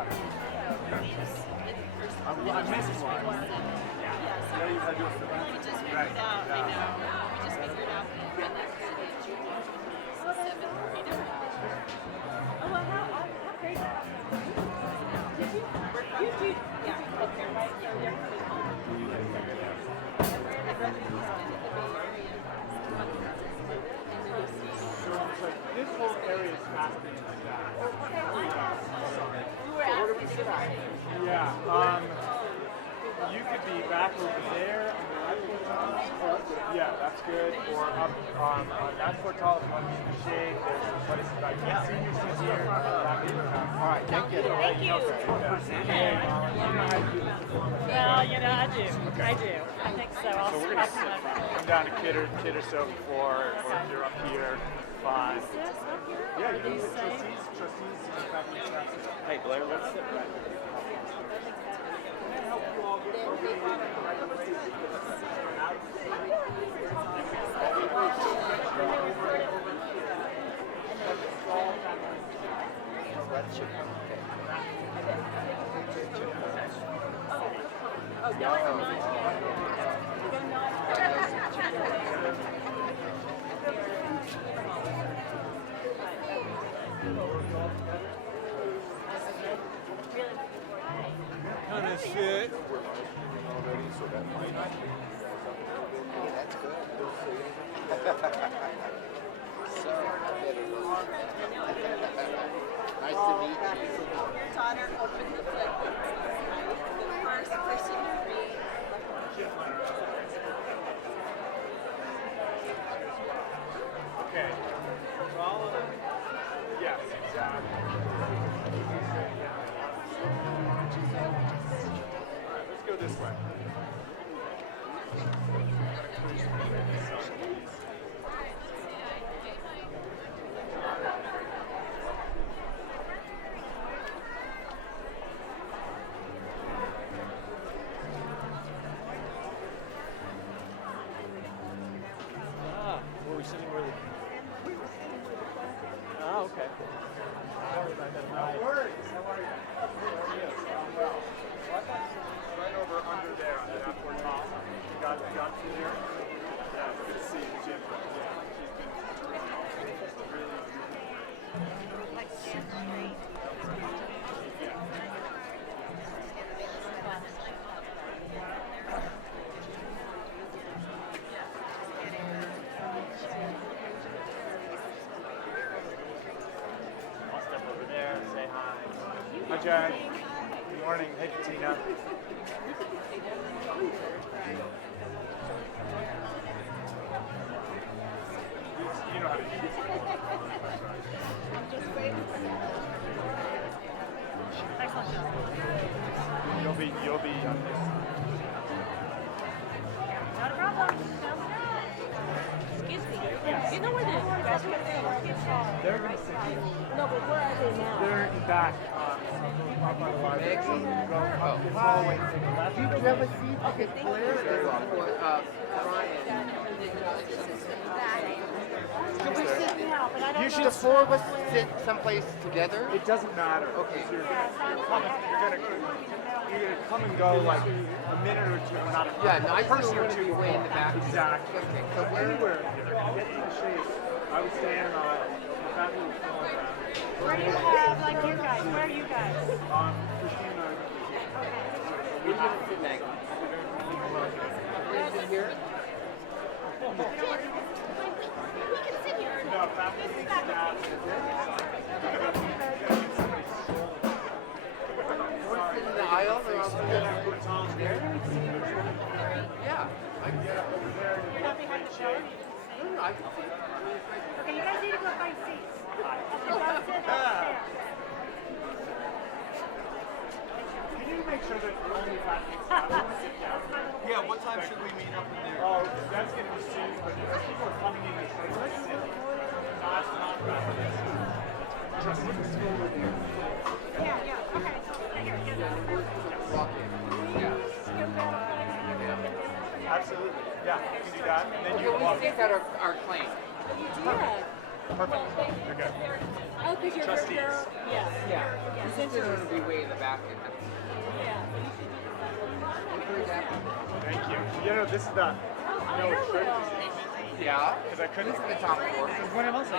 Yeah. I missed one. Yeah, you had to do it for that. We just figured out, I know. We just figured out that when that city in junior, 7 or 8 Oh, well, how great is that? Did you? You did? Yeah, okay, right. So they're coming home. And where the brothers in the Bay Area. So this whole area is fascinating like that. You were Where do we asking sit about at? Yeah. You could be back over there on the left portal. Yeah, that's good. Or up on that portal if you want to be in the shade. There's what is it like? Yeah, senior seats here. Back in. All right, thank you. Thank you. Hey, Molly, you know how to do this. Well, you know, I do. I do. I think so. So we're going to come down to kid or so before, or if you're up here, fine. Yeah, you can trustees. Hey, Blair, let's sit right here. Kind of sit. That's good. Nice to meet you. Your daughter opened the floodgates. The first person to read. Okay. So all of them? Yes, exactly. All right, let's go this way. Were we sitting where Oh, okay. No worries. How are you? Right over under there on that upward top. You got through there? Yeah, it's good to see you, Jim. Yeah, she's been really like stand straight. I'll step over there and say hi. Hi, Jack. Good morning. Hey, Katina. You know how to do this. I'm just waiting for that. Excellent job. You'll be on this side. Not a problem. Sounds good. Excuse me. You know where the kids are? They're going to sit here. No, but where are they now? They're in back. Up by the library. So you go up this hallway to the left. Do you have a seat? Okay, Blair is Brian. Can we sit? Usually The four of us sit someplace together? It doesn't matter. Okay. You're gonna come and go like a minute or two, not a Yeah, no, I person still or want to two. be way in the back. Exactly. Okay, so Anywhere in here. Get to the shade. I would stay in an aisle. The faculty was filling around. Where do you have, like you guys? Where are you guys? Christina. we have to sit next. Is it here? No, faculty staff. Sit in the aisle? They're all there. Yeah. I can get up over there. You're not behind the show? No, I can see. Okay, you guys need to go find seats. Okay, don't sit upstairs. Can you make sure that only faculty staff will sit down? Yeah, what time should we meet up in there? Oh, that's going to be soon, but if people are coming in and saying, let's sit. Not just in the school with you. Yeah, okay. Walk in. Absolutely. Yeah, you can do that. And then you Okay, walk we think that our claim. Yeah. Perfect. You're good. Oh, because you're Trustees. yeah. Yeah. It's Since it's interesting. going to be way in the back. Yeah. Thank you. You know, this is the. Yeah. Because I couldn't. This is the top floor. When else will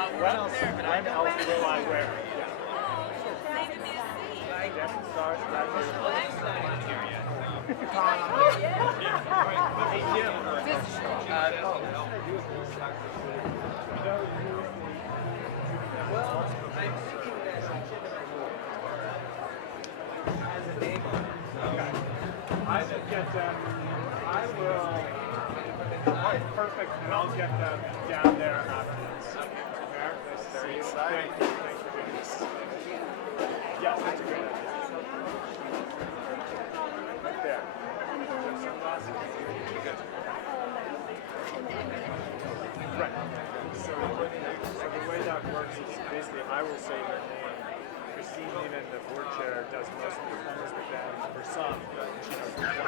I wear? Yeah. Devin Stars, Hey, Jim. I will get them. I will. Perfect, and I'll get them down there afterwards. There, very exciting. Thank you for doing this. Yes, that's a great idea. Right there. Good. Right. So the way that works is basically I will say their name. Christine Lehman, the board chair, does most of the comments with them. For some, she knows the name,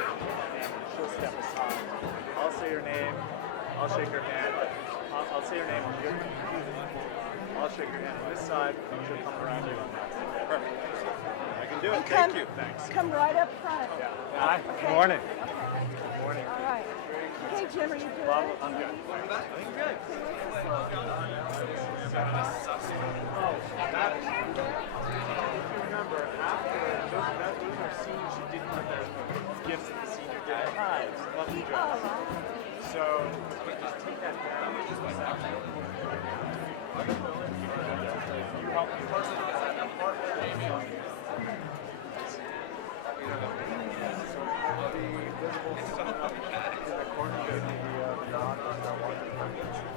and she'll step aside. I'll say her name. I'll shake her hand. I'll say her name. I'll shake her hand on this side. She'll come around here on that side. Perfect. I can do it. Thank you. Thanks. Come right up front. Yeah. Hi. Good morning. Good morning. All right. Okay, Jim, are you good? Bob, I'm good. I think you're good. Oh, that. If you remember, after those are scenes she didn't put the gifts at the senior dinner. Hi, it's a lovely dress. So, just take that down. You help me.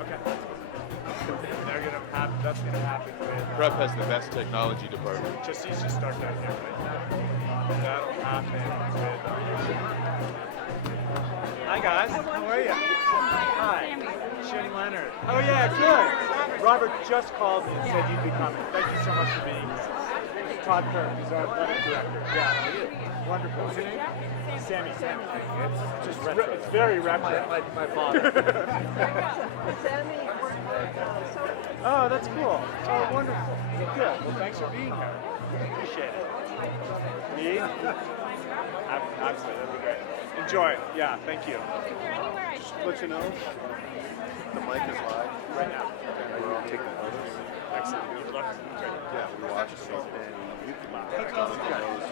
Okay. That's gonna happen with. Prep has the best technology department. Just start that here, right? That'll happen with. Hi guys, how are you? Hi, Shane Leonard. Oh yeah, good. Robert just called me and said you'd be coming. Thank you so much for being here. Todd Kirk is our athletic director. Yeah, wonderful. What's your name? Sammy. It's just retro. It's very retro. My father. Oh, that's cool. Oh, wonderful. Good. Well, thanks for being here. Appreciate it. Me? Absolutely. That'd be great. Enjoy. Yeah, thank you. Is there anywhere I should? Let you know. The mic is live. Right now. Are you taking photos? Excellent. Good luck. Great. Yeah, we watched it. And you can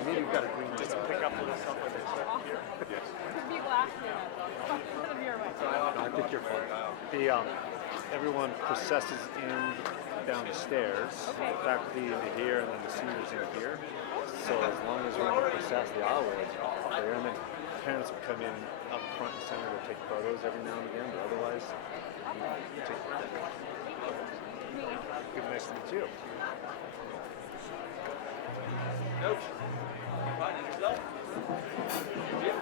maybe you've got a green light. Just to pick up a little stuff like this right here. Yes. Could be laughing at your way. I think you're fine. Everyone processes in down the stairs, faculty into here, and then the seniors in here. So as long as we process the aisles there, and then parents will come in up front and center to take photos every now and again, but otherwise, take good, nice to meet you. Nope. Finding yourself? Yeah.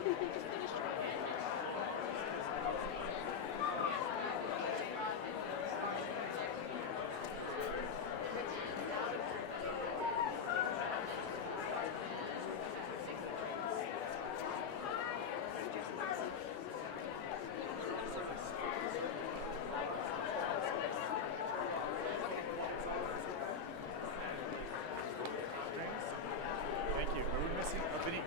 Thank you. Are we missing? Oh, Vinny.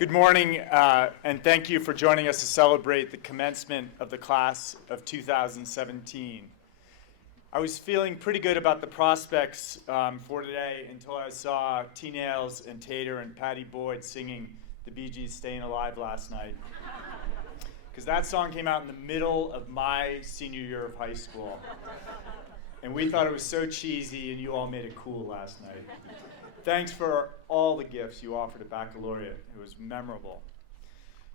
Good morning, and thank you for joining us to celebrate the commencement of the class of 2017. I was feeling pretty good about the prospects for today until I saw T. Nails and Tater and Patty Boyd singing the Bee Gees' Staying Alive last night. Because that song came out in the middle of my senior year of high school. And we thought it was so cheesy, and you all made it cool last night. Thanks for all the gifts you offered at Baccalaureate. It was memorable.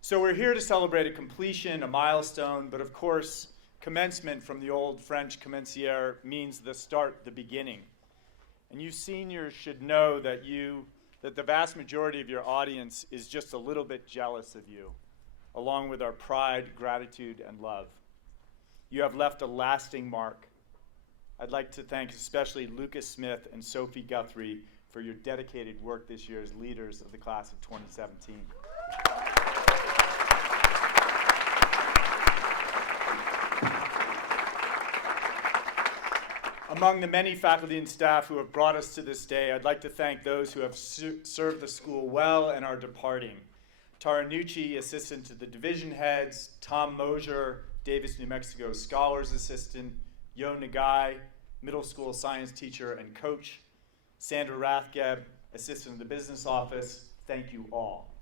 So we're here to celebrate a completion, a milestone, but of course, commencement from the old French commenciere means the start, the beginning. And you seniors should know that the vast majority of your audience is just a little bit jealous of you, along with our pride, gratitude, and love. You have left a lasting mark. I'd like to thank especially Lucas Smith and Sophie Guthrie for your dedicated work this year as leaders of the class of 2017. Among the many faculty and staff who have brought us to this day, I'd like to thank those who have served the school well and are departing. Tara Nucci, assistant to the division heads, Tom Mosier, Davis, New Mexico Scholars Assistant, Yo Nagai, middle school science teacher and coach, Sandra Rathgeb, assistant in the business office, thank you all.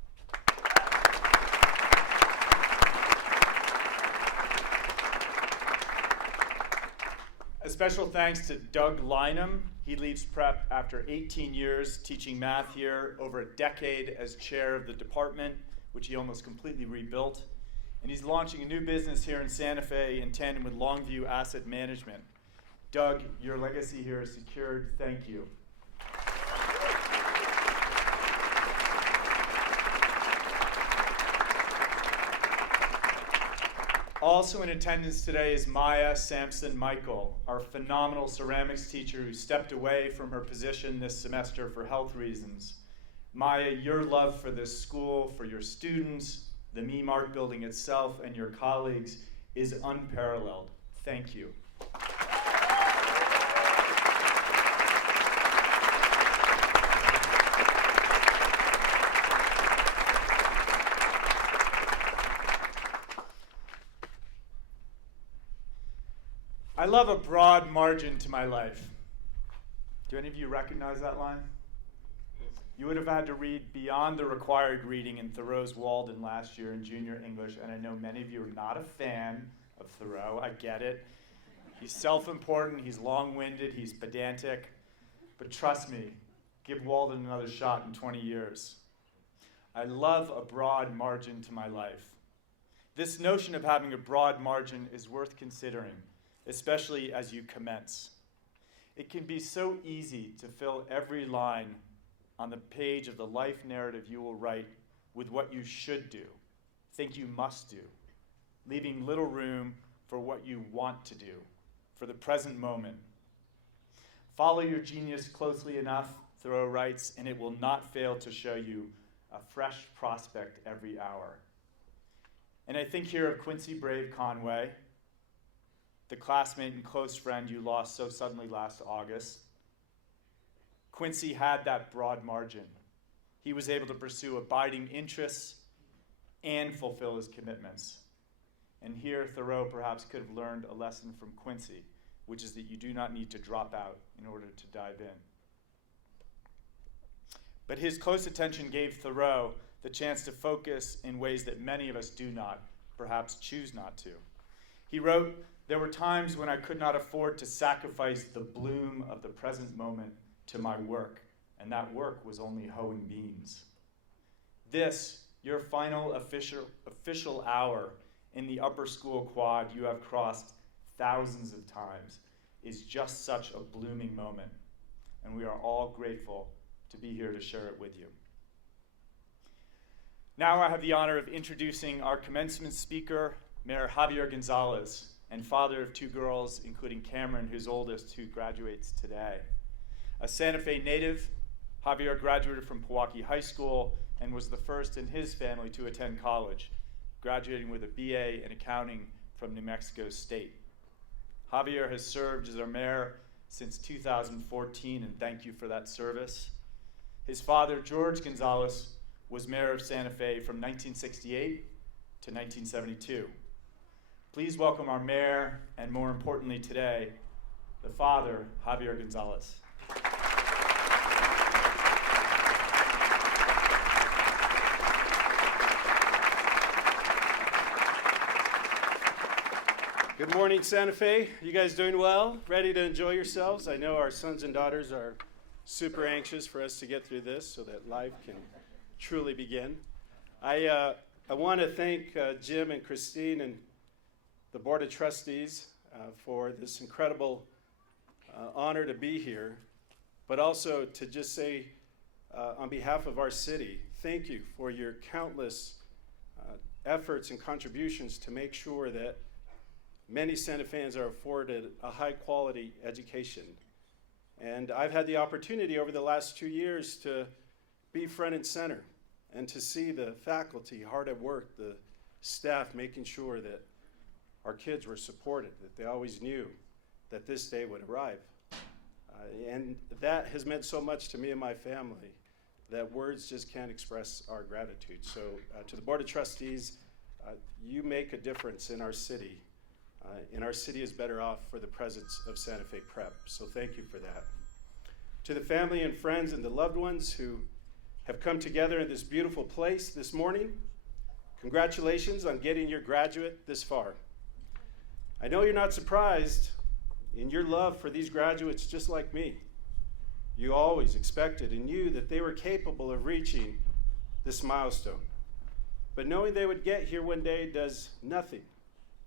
A special thanks to Doug Lynham. He leaves prep after 18 years teaching math here, over a decade as chair of the department, which he almost completely rebuilt. And he's launching a new business here in Santa Fe in tandem with Longview Asset Management. Doug, your legacy here is secured. Thank you. Also in attendance today is Maya Sampson-Michael, our phenomenal ceramics teacher who stepped away from her position this semester for health reasons. Maya, your love for this school, for your students, the Meme Art Building itself, and your colleagues is unparalleled. Thank you. I love a broad margin to my life. Do any of you recognize that line? You would have had to read beyond the required reading in Thoreau's Walden last year in junior English, and I know many of you are not a fan of Thoreau. I get it. He's self-important, he's long-winded, he's pedantic, but trust me, give Walden another shot in 20 years. I love a broad margin to my life. This notion of having a broad margin is worth considering, especially as you commence. It can be so easy to fill every line on the page of the life narrative you will write with what you should do, think you must do, leaving little room for what you want to do, for the present moment. Follow your genius closely enough, Thoreau writes, and it will not fail to show you a fresh prospect every hour. And I think here of Quincy Brave Conway, the classmate and close friend you lost so suddenly last August. Quincy had that broad margin. He was able to pursue abiding interests and fulfill his commitments. And here Thoreau perhaps could have learned a lesson from Quincy, which is that you do not need to drop out in order to dive in. But his close attention gave Thoreau the chance to focus in ways that many of us do not, perhaps choose not to. He wrote, "There were times when I could not afford to sacrifice the bloom of the present moment to my work, and that work was only hoeing beans. This, your final official hour in the upper school quad you have crossed thousands of times, is just such a blooming moment, and we are all grateful to be here to share it with you." Now I have the honor of introducing our commencement speaker, Mayor Javier Gonzales, and father of two girls, including Cameron, who's oldest, who graduates today. A Santa Fe native, Javier graduated from Pewaukee High School and was the first in his family to attend college, graduating with a BA in accounting from New Mexico State. Javier has served as our mayor since 2014, and thank you for that service. His father, George Gonzales, was mayor of Santa Fe from 1968 to 1972. Please welcome our mayor, and more importantly today, the father, Javier Gonzales. Good morning, Santa Fe. You guys doing well? Ready to enjoy yourselves? I know our sons and daughters are super anxious for us to get through this so that life can truly begin. I want to thank Jim and Christine and the Board of Trustees for this incredible honor to be here, but also to just say on behalf of our city, thank you for your countless efforts and contributions to make sure that many Santa Feans are afforded a high-quality education. And I've had the opportunity over the last 2 years to be front and center and to see the faculty hard at work, the staff making sure that our kids were supported, that they always knew that this day would arrive. And that has meant so much to me and my family that words just can't express our gratitude. So to the Board of Trustees, you make a difference in our city. And our city is better off for the presence of Santa Fe Prep. So thank you for that. To the family and friends and the loved ones who have come together in this beautiful place this morning, congratulations on getting your graduate this far. I know you're not surprised in your love for these graduates just like me. You always expected and knew that they were capable of reaching this milestone. But knowing they would get here one day does nothing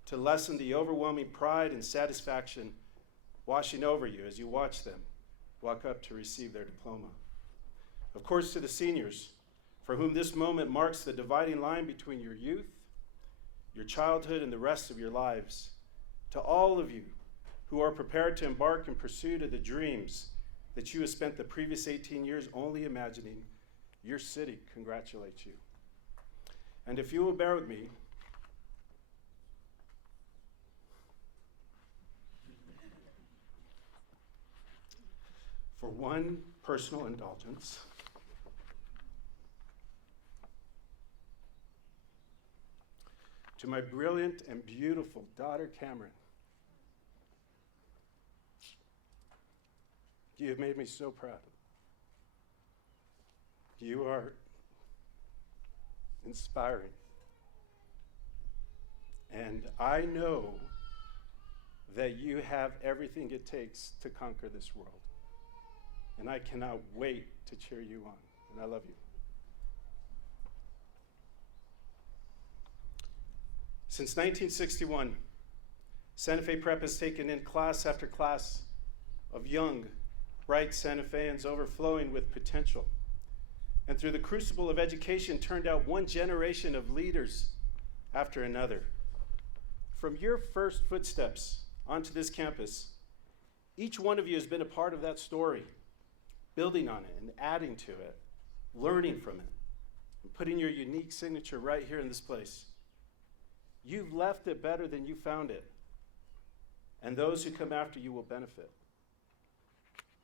to lessen the overwhelming pride and satisfaction washing over you as you watch them walk up to receive their diploma. Of course, to the seniors, for whom this moment marks the dividing line between your youth, your childhood, and the rest of your lives. To all of you who are prepared to embark in pursuit of the dreams that you have spent the previous 18 years only imagining, your city congratulates you. And if you will bear with me, for one personal indulgence, to my brilliant and beautiful daughter, Cameron, you have made me so proud. You are inspiring. And I know that you have everything it takes to conquer this world. And I cannot wait to cheer you on. And I love you. Since 1961, Santa Fe Prep has taken in class after class of young, bright Santa Feans overflowing with potential. And through the crucible of education, turned out one generation of leaders after another. From your first footsteps onto this campus, each one of you has been a part of that story, building on it and adding to it, learning from it, and putting your unique signature right here in this place. You've left it better than you found it, and those who come after you will benefit.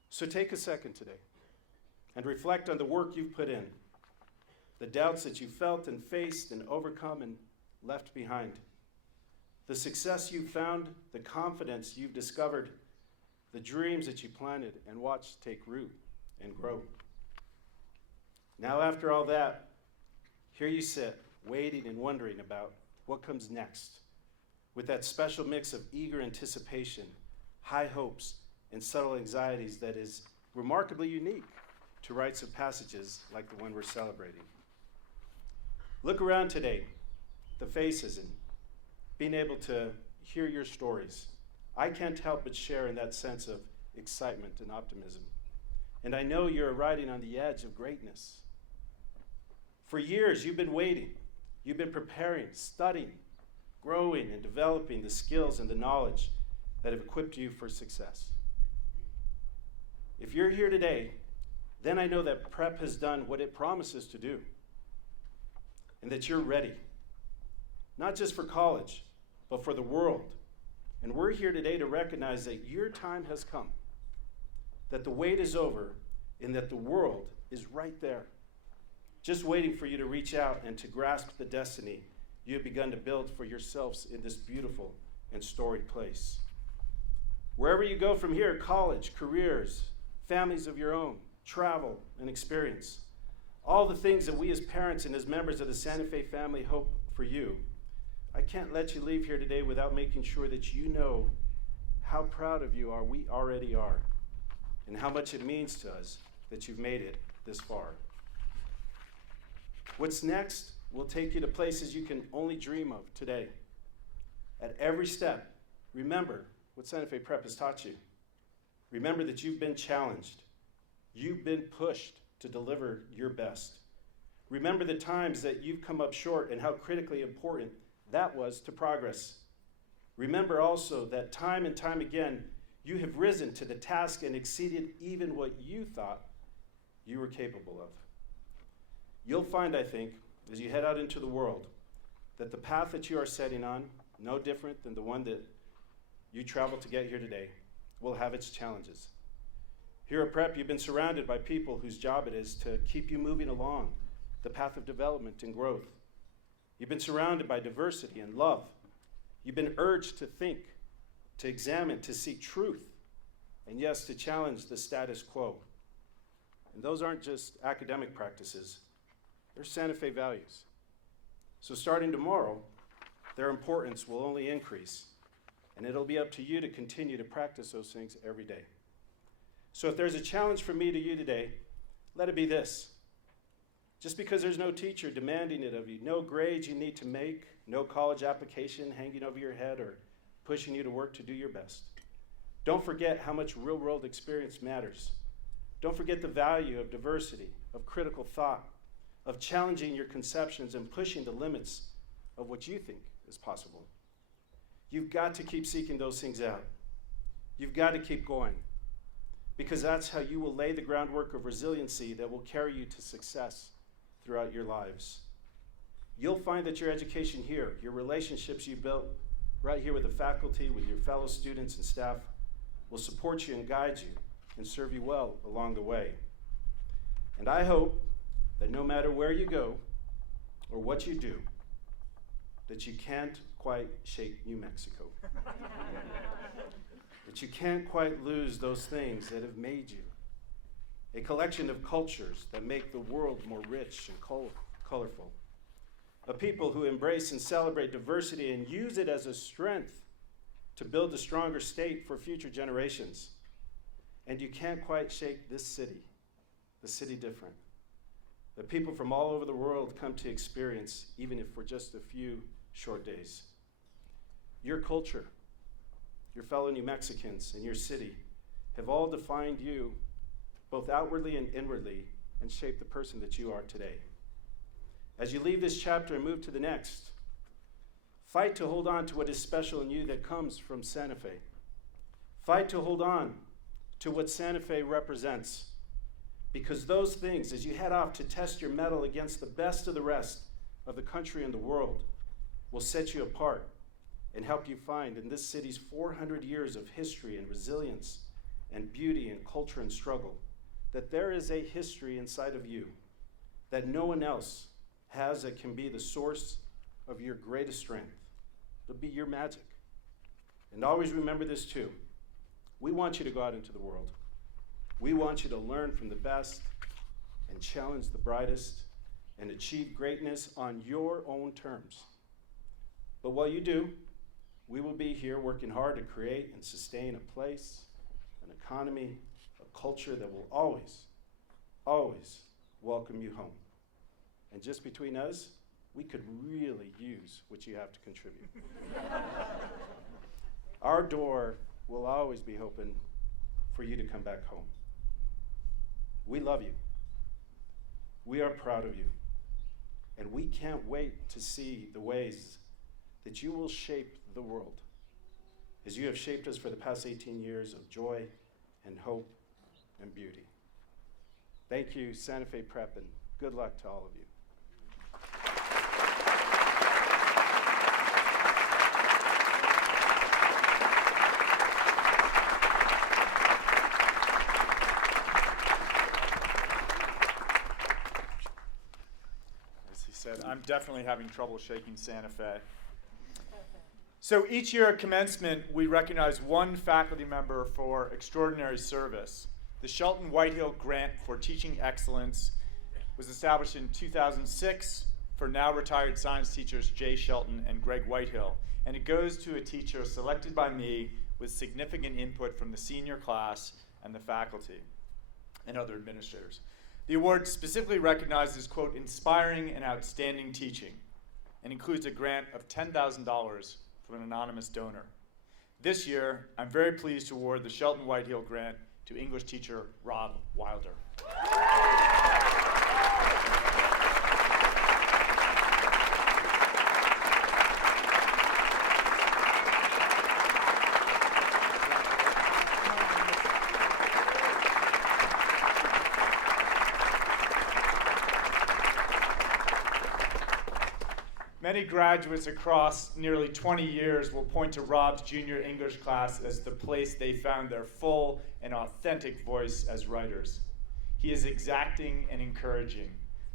So take a second today and reflect on the work you've put in, the doubts that you felt and faced and overcome and left behind, the success you've found, the confidence you've discovered, the dreams that you planted and watched take root and grow. Now, after all that, here you sit, waiting and wondering about what comes next, with that special mix of eager anticipation, high hopes, and subtle anxieties that is remarkably unique to rites of passages like the one we're celebrating. Look around today, the faces, and being able to hear your stories. I can't help but share in that sense of excitement and optimism. And I know you're riding on the edge of greatness. For years, you've been waiting. You've been preparing, studying, growing, and developing the skills and the knowledge that have equipped you for success. If you're here today, then I know that Prep has done what it promises to do, and that you're ready, not just for college, but for the world. And we're here today to recognize that your time has come, that the wait is over, and that the world is right there. just waiting for you to reach out and to grasp the destiny you have begun to build for yourselves in this beautiful and storied place. Wherever you go from here, college, careers, families of your own, travel, and experience, all the things that we as parents and as members of the Santa Fe family hope for you, I can't let you leave here today without making sure that you know how proud of you we already are, and how much it means to us that you've made it this far. What's next will take you to places you can only dream of today. At every step, remember what Santa Fe Prep has taught you. Remember that you've been challenged. You've been pushed to deliver your best. Remember the times that you've come up short and how critically important that was to progress. Remember also that time and time again, you have risen to the task and exceeded even what you thought you were capable of. You'll find, I think, as you head out into the world, that the path that you are setting on, no different than the one that you traveled to get here today, will have its challenges. Here at Prep, you've been surrounded by people whose job it is to keep you moving along the path of development and growth. You've been surrounded by diversity and love. You've been urged to think, to examine, to seek truth, and yes, to challenge the status quo. And those aren't just academic practices, they're Santa Fe values. So starting tomorrow, their importance will only increase, and it'll be up to you to continue to practice those things every day. So if there's a challenge from me to you today, let it be this. Just because there's no teacher demanding it of you, no grades you need to make, no college application hanging over your head or pushing you to work to do your best. Don't forget how much real-world experience matters. Don't forget the value of diversity, of critical thought, of challenging your conceptions and pushing the limits of what you think is possible. You've got to keep seeking those things out. You've got to keep going, because that's how you will lay the groundwork of resiliency that will carry you to success throughout your lives. You'll find that your education here, your relationships you built right here with the faculty, with your fellow students and staff, will support you and guide you and serve you well along the way. And I hope that no matter where you go or what you do, that you can't quite shake New Mexico. That you can't quite lose those things that have made you a collection of cultures that make the world more rich and colorful. A people who embrace and celebrate diversity and use it as a strength to build a stronger state for future generations. And you can't quite shake this city, the city different. The people from all over the world come to experience, even if for just a few short days. Your culture, your fellow New Mexicans, and your city have all defined you both outwardly and inwardly, and shaped the person that you are today. As you leave this chapter and move to the next, fight to hold on to what is special in you that comes from Santa Fe. Fight to hold on to what Santa Fe represents, because those things, as you head off to test your mettle against the best of the rest of the country and the world, will set you apart and help you find in this city's 400 years of history and resilience and beauty and culture and struggle, that there is a history inside of you that no one else has, that can be the source of your greatest strength. It'll be your magic. And always remember this too. We want you to go out into the world. We want you to learn from the best and challenge the brightest and achieve greatness on your own terms. But while you do, we will be here working hard to create and sustain a place, an economy, a culture that will always, always welcome you home. And just between us, we could really use what you have to contribute. Our door will always be open for you to come back home. We love you. We are proud of you. And we can't wait to see the ways that you will shape the world as you have shaped us for the past 18 years of joy and hope and beauty. Thank you, Santa Fe Prep, and good luck to all of you. I'm definitely having trouble shaking Santa Fe. So each year at commencement, we recognize one faculty member for extraordinary service. The Shelton Whitehill Grant for Teaching Excellence was established in 2006 for now retired science teachers Jay Shelton and Greg Whitehill. And it goes to a teacher selected by me with significant input from the senior class and the faculty and other administrators. The award specifically recognizes, quote, inspiring and outstanding teaching, and includes a grant of $10,000 from an anonymous donor. This year, I'm very pleased to award the Shelton Whitehill Grant to English teacher Rob Wilder. Many graduates across nearly 20 years will point to Rob's junior English class as the place they found their full and authentic voice as writers. He is exacting and encouraging,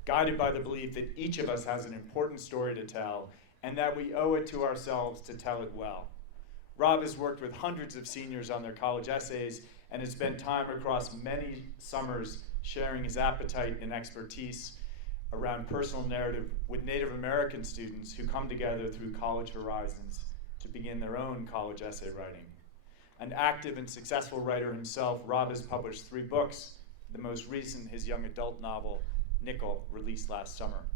guided by the belief that each of us has an important story to tell and that we owe it to ourselves to tell it well. Rob has worked with hundreds of seniors on their college essays and has spent time across many summers sharing his appetite and expertise around personal narrative with Native American students who come together through College Horizons to begin their own college essay writing. An active and successful writer himself, Rob has published 3 books, the most recent, his young adult novel, Nickel, released last summer.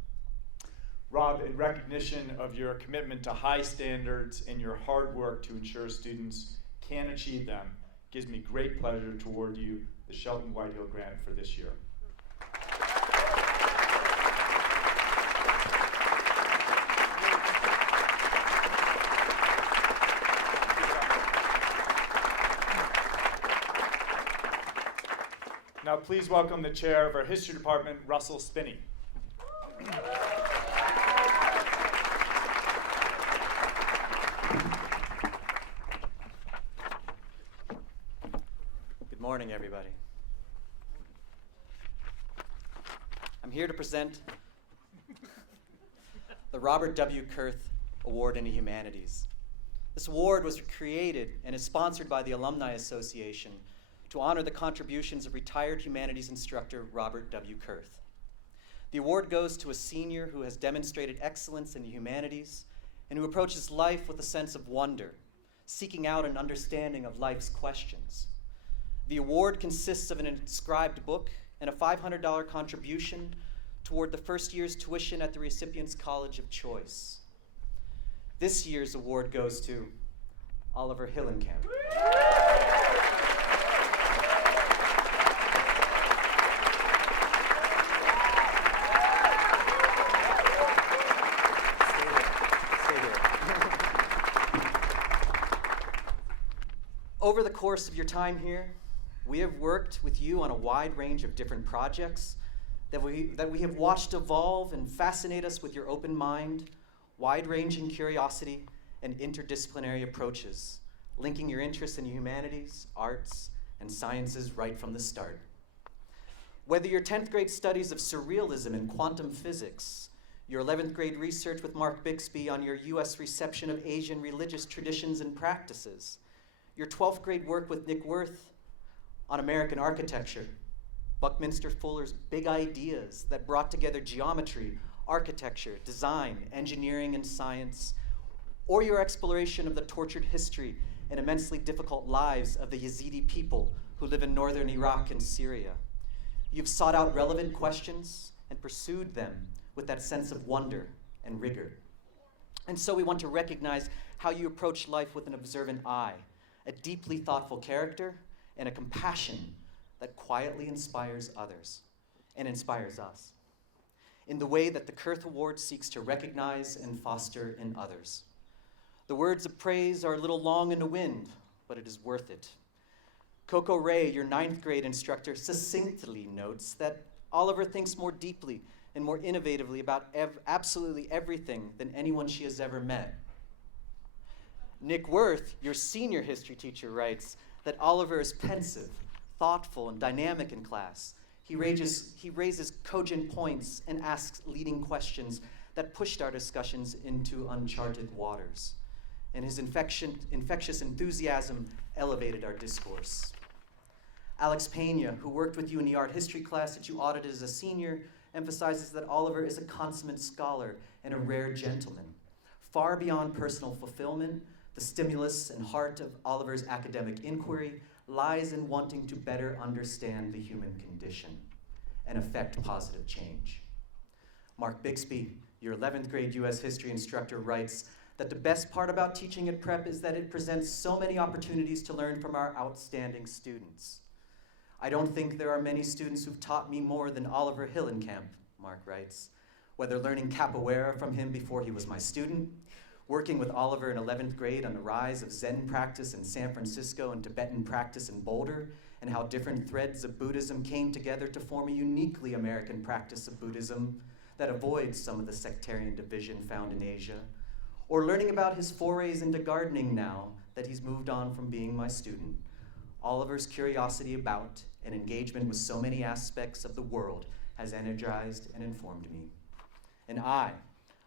Rob, in recognition of your commitment to high standards and your hard work to ensure students can achieve them, gives me great pleasure to award you the Shelton Whitehill Grant for this year. Now please welcome the chair of our history department, Russell Spinney. Good morning, everybody. I'm here to present the Robert W. Kurth Award in the Humanities. This award was created and is sponsored by the Alumni Association to honor the contributions of retired humanities instructor Robert W. Kurth. The award goes to a senior who has demonstrated excellence in the humanities and who approaches life with a sense of wonder, seeking out an understanding of life's questions. The award consists of an inscribed book and a $500 contribution toward the first year's tuition at the recipient's college of choice. This year's award goes to Oliver Hillenkamp. Over the course of your time here, we have worked with you on a wide range of different projects that we have watched evolve and fascinate us with your open mind, wide-ranging curiosity, and interdisciplinary approaches, linking your interests in humanities, arts, and sciences right from the start. Whether your 10th grade studies of surrealism and quantum physics, your 11th grade research with Mark Bixby on your U.S. reception of Asian religious traditions and practices, your 12th grade work with Nick Worth on American architecture, Buckminster Fuller's big ideas that brought together geometry, architecture, design, engineering, and science, or your exploration of the tortured history and immensely difficult lives of the Yazidi people who live in northern Iraq and Syria. You've sought out relevant questions and pursued them with that sense of wonder and rigor. And so we want to recognize how you approach life with an observant eye, a deeply thoughtful character, and a compassion that quietly inspires others and inspires us in the way that the Kurth Award seeks to recognize and foster in others. The words of praise are a little long in the wind, but it is worth it. Coco Ray, your 9th grade instructor, succinctly notes that Oliver thinks more deeply and more innovatively about absolutely everything than anyone she has ever met. Nick Worth, your senior history teacher, writes that Oliver is pensive, thoughtful, and dynamic in class. He raises cogent points and asks leading questions that pushed our discussions into uncharted waters, and his infectious enthusiasm elevated our discourse. Alex Pena, who worked with you in the art history class that you audited as a senior, emphasizes that Oliver is a consummate scholar and a rare gentleman. Far beyond personal fulfillment, the stimulus and heart of Oliver's academic inquiry lies in wanting to better understand the human condition and effect positive change. Mark Bixby, your 11th grade US history instructor, writes that the best part about teaching at Prep is that it presents so many opportunities to learn from our outstanding students. I don't think there are many students who've taught me more than Oliver Hillenkamp, Mark writes. Whether learning capoeira from him before he was my student, working with Oliver in 11th grade on the rise of Zen practice in San Francisco and Tibetan practice in Boulder, and how different threads of Buddhism came together to form a uniquely American practice of Buddhism that avoids some of the sectarian division found in Asia, or learning about his forays into gardening now that he's moved on from being my student. Oliver's curiosity about and engagement with so many aspects of the world has energized and informed me. And I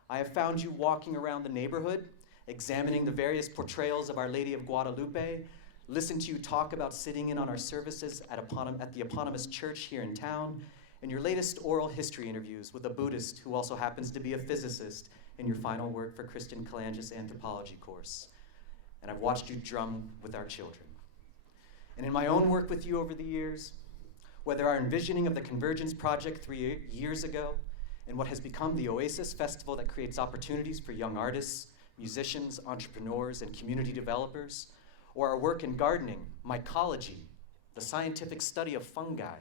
have found you walking around the neighborhood, examining the various portrayals of Our Lady of Guadalupe, listened to you talk about sitting in on our services at the eponymous church here in town, and your latest oral history interviews with a Buddhist who also happens to be a physicist in your final work for Kristen Kalange's anthropology course. And I've watched you drum with our children. And in my own work with you over the years, whether our envisioning of the Convergence Project 3 years ago, and what has become the Oasis Festival that creates opportunities for young artists, musicians, entrepreneurs, and community developers, or our work in gardening, mycology, the scientific study of fungi,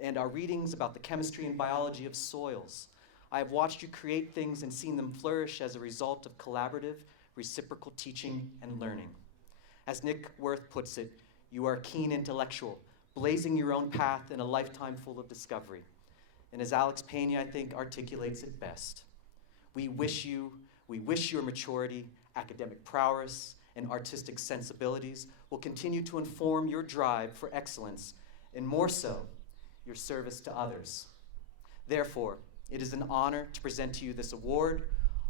and our readings about the chemistry and biology of soils, I have watched you create things and seen them flourish as a result of collaborative, reciprocal teaching and learning. As Nick Worth puts it, you are a keen intellectual, blazing your own path in a lifetime full of discovery. And as Alex Pena, I think, articulates it best, we wish your maturity, academic prowess, and artistic sensibilities will continue to inform your drive for excellence, and more so, your service to others. Therefore, it is an honor to present to you this award,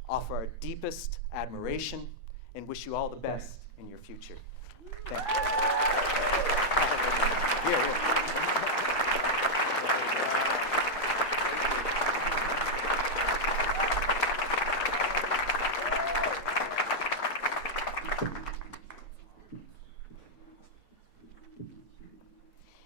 offer our deepest admiration, and wish you all the best in your future. Thank you. Here.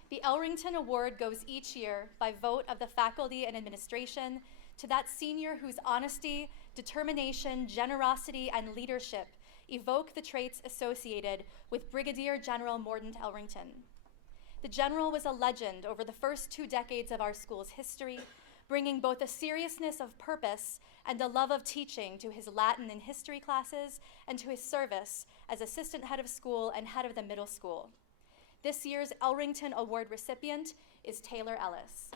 The Ellington Award goes each year by vote of the faculty and administration to that senior whose honesty, determination, generosity, and leadership evoke the traits associated with Brigadier General Mordaunt Ellington. The general was a legend over the first 2 decades of our school's history, bringing both a seriousness of purpose and a love of teaching to his Latin and history classes and to his service as assistant head of school and head of the middle school. This year's Ellington Award recipient is Taylor Ellis.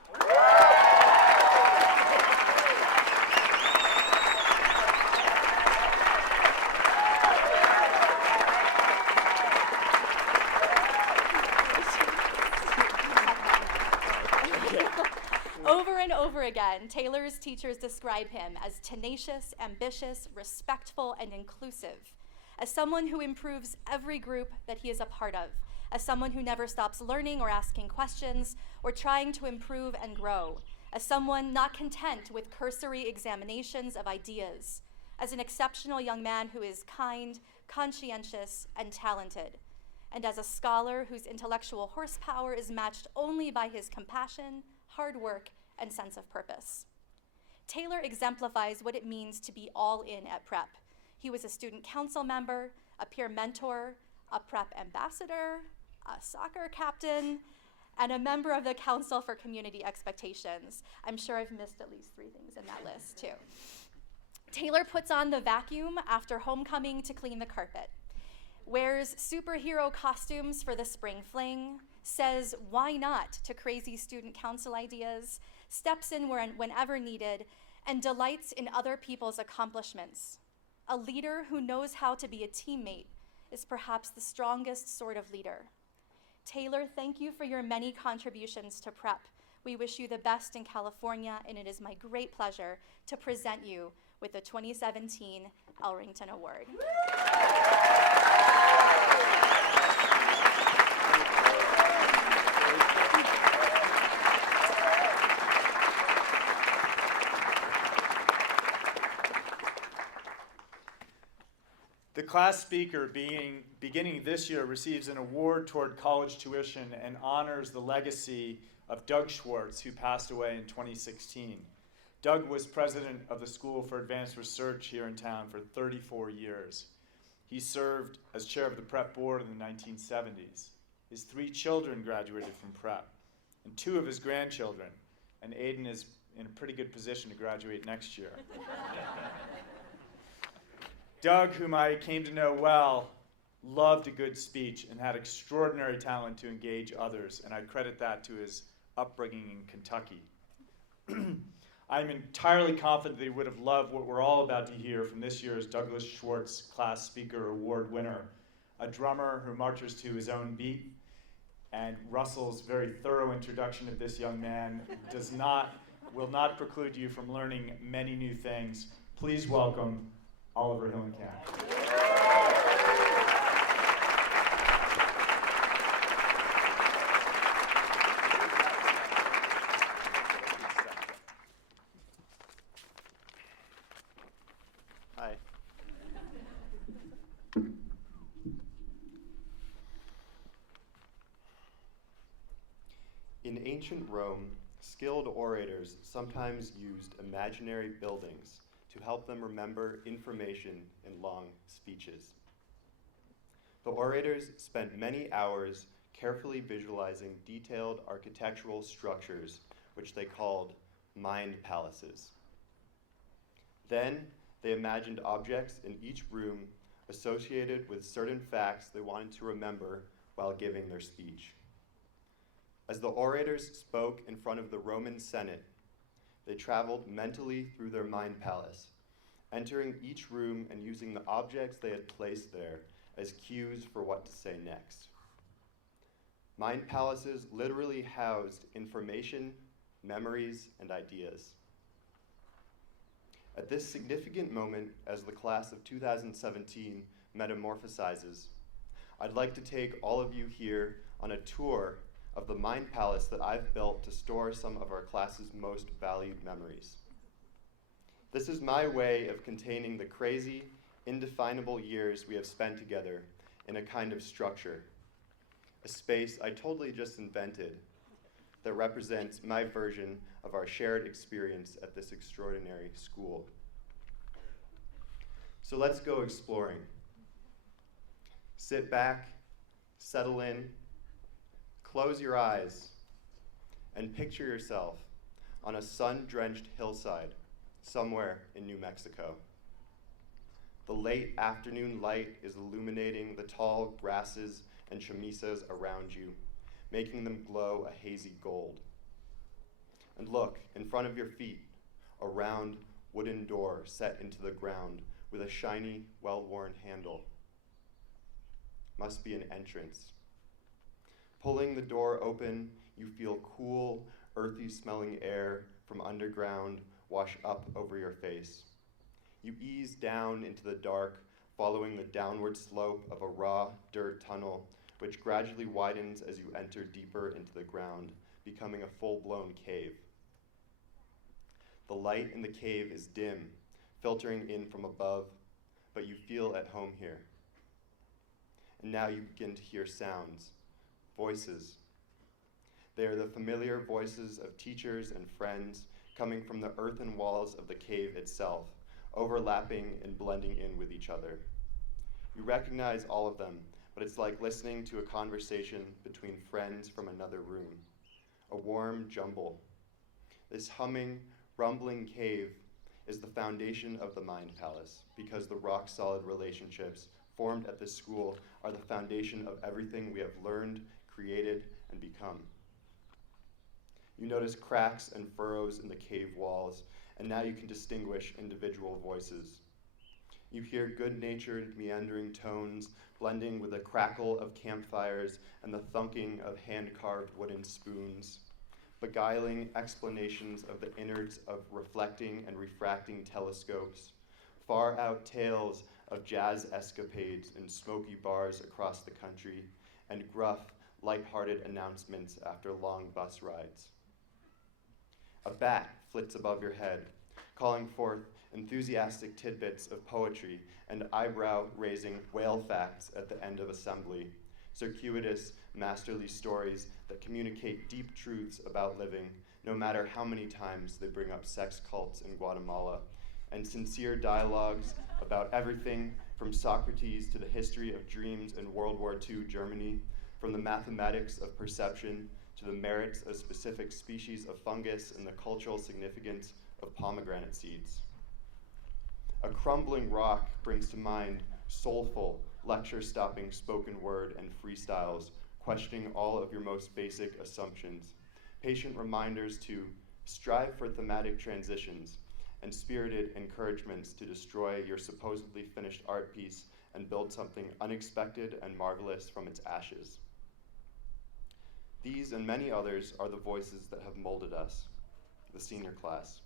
Over and over again, Taylor's teachers describe him as tenacious, ambitious, respectful, and inclusive, as someone who improves every group that he is a part of, as someone who never stops learning or asking questions or trying to improve and grow, as someone not content with cursory examinations of ideas, as an exceptional young man who is kind, conscientious, and talented, and as a scholar whose intellectual horsepower is matched only by his compassion, hard work, and sense of purpose. Taylor exemplifies what it means to be all in at Prep. He was a student council member, a peer mentor, a Prep ambassador, a soccer captain, and a member of the Council for Community Expectations. I'm sure I've missed at least 3 things in that list, too. Taylor puts on the vacuum after homecoming to clean the carpet, wears superhero costumes for the spring fling, says why not to crazy student council ideas, steps in whenever needed, and delights in other people's accomplishments. A leader who knows how to be a teammate is perhaps the strongest sort of leader. Taylor, thank you for your many contributions to Prep. We wish you the best in California, and it is my great pleasure to present you with the 2017 Ellington Award. The class speaker beginning this year receives an award toward college tuition and honors the legacy of Doug Schwartz, who passed away in 2016. Doug was president of the School for Advanced Research here in town for 34 years. He served as chair of the prep board in the 1970s. His 3 children graduated from prep, and 2 of his grandchildren, and Aiden is in a pretty good position to graduate next year. Doug, whom I came to know well, loved a good speech and had extraordinary talent to engage others, and I credit that to his upbringing in Kentucky. I'm entirely confident that he would have loved what we're all about to hear from this year's Douglas Schwartz Class Speaker Award winner, a drummer who marches to his own beat, and Russell's very thorough introduction of this young man will not preclude you from learning many new things. Please welcome Oliver Hillenkamp. Hi. In ancient Rome, skilled orators sometimes used imaginary buildings to help them remember information in long speeches. The orators spent many hours carefully visualizing detailed architectural structures, which they called mind palaces. Then they imagined objects in each room associated with certain facts they wanted to remember while giving their speech. As the orators spoke in front of the Roman Senate, they traveled mentally through their mind palace, entering each room and using the objects they had placed there as cues for what to say next. Mind palaces literally housed information, memories, and ideas. At this significant moment, as the class of 2017 metamorphosizes, I'd like to take all of you here on a tour of the mind palace that I've built to store some of our class's most valued memories. This is my way of containing the crazy, indefinable years we have spent together in a kind of structure, a space I totally just invented that represents my version of our shared experience at this extraordinary school. So let's go exploring. Sit back, settle in, close your eyes, and picture yourself on a sun-drenched hillside somewhere in New Mexico. The late afternoon light is illuminating the tall grasses and chamisas around you, making them glow a hazy gold. And look, in front of your feet, a round wooden door set into the ground with a shiny, well-worn handle. Must be an entrance. Pulling the door open, you feel cool, earthy-smelling air from underground wash up over your face. You ease down into the dark, following the downward slope of a raw dirt tunnel, which gradually widens as you enter deeper into the ground, becoming a full-blown cave. The light in the cave is dim, filtering in from above, but you feel at home here. And now you begin to hear sounds, voices. They are the familiar voices of teachers and friends coming from the earthen walls of the cave itself, overlapping and blending in with each other. You recognize all of them, but it's like listening to a conversation between friends from another room, a warm jumble. This humming, rumbling cave is the foundation of the Mind Palace, because the rock-solid relationships formed at this school are the foundation of everything we have learned, created, and become. You notice cracks and furrows in the cave walls, and now you can distinguish individual voices. You hear good-natured, meandering tones blending with the crackle of campfires and the thunking of hand-carved wooden spoons. beguiling explanations of the innards of reflecting and refracting telescopes, far-out tales of jazz escapades in smoky bars across the country, and gruff, light-hearted announcements after long bus rides. A bat flits above your head, calling forth enthusiastic tidbits of poetry and eyebrow-raising whale facts at the end of assembly, circuitous, masterly stories that communicate deep truths about living, no matter how many times they bring up sex cults in Guatemala, and sincere dialogues about everything from Socrates to the history of dreams in World War II Germany, from the mathematics of perception to the merits of specific species of fungus and the cultural significance of pomegranate seeds. A crumbling rock brings to mind soulful, lecture-stopping spoken word and freestyles, questioning all of your most basic assumptions, patient reminders to strive for thematic transitions, and spirited encouragements to destroy your supposedly finished art piece and build something unexpected and marvelous from its ashes. These and many others are the voices that have molded us, the senior class.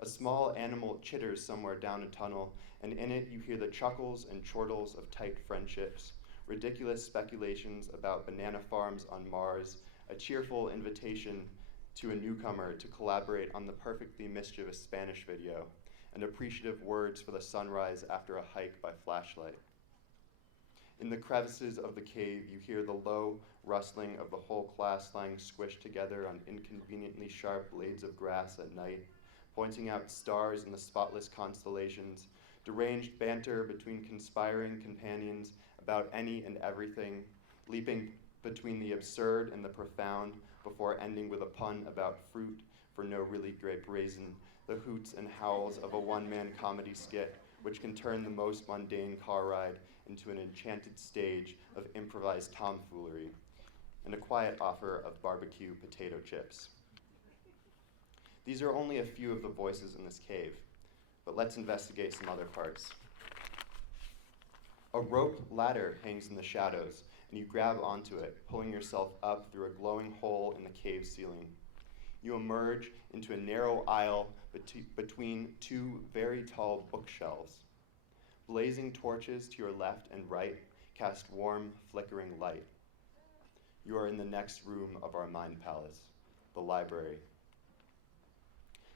A small animal chitters somewhere down a tunnel, and in it you hear the chuckles and chortles of tight friendships, ridiculous speculations about banana farms on Mars, a cheerful invitation to a newcomer to collaborate on the perfectly mischievous Spanish video, and appreciative words for the sunrise after a hike by flashlight. In the crevices of the cave, you hear the low rustling of the whole class lying squished together on inconveniently sharp blades of grass at night, pointing out stars in the spotless constellations, deranged banter between conspiring companions about any and everything, leaping between the absurd and the profound before ending with a pun about fruit for no really great reason, the hoots and howls of a one-man comedy skit which can turn the most mundane car ride into an enchanted stage of improvised tomfoolery, and a quiet offer of barbecue potato chips. These are only a few of the voices in this cave, but let's investigate some other parts. A rope ladder hangs in the shadows, and you grab onto it, pulling yourself up through a glowing hole in the cave ceiling. You emerge into a narrow aisle between two very tall bookshelves. Blazing torches to your left and right cast warm, flickering light. You are in the next room of our mind palace, the library.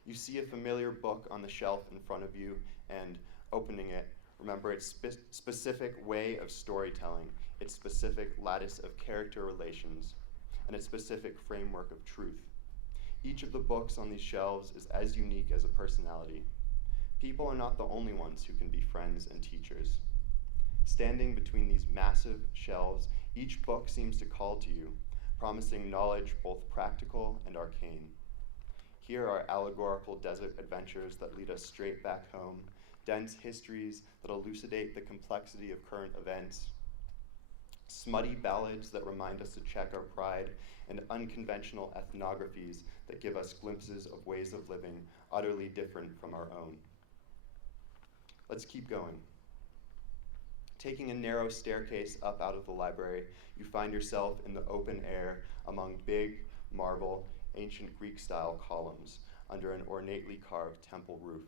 You see a familiar book on the shelf in front of you, and opening it, remember its specific way of storytelling, its specific lattice of character relations, and its specific framework of truth. Each of the books on these shelves is as unique as a personality. People are not the only ones who can be friends and teachers. Standing between these massive shelves, each book seems to call to you, promising knowledge both practical and arcane. Here are allegorical desert adventures that lead us straight back home, dense histories that elucidate the complexity of current events, smutty ballads that remind us to check our pride, and unconventional ethnographies that give us glimpses of ways of living utterly different from our own. Let's keep going. Taking a narrow staircase up out of the library, you find yourself in the open air among big, marble, ancient Greek-style columns under an ornately carved temple roof.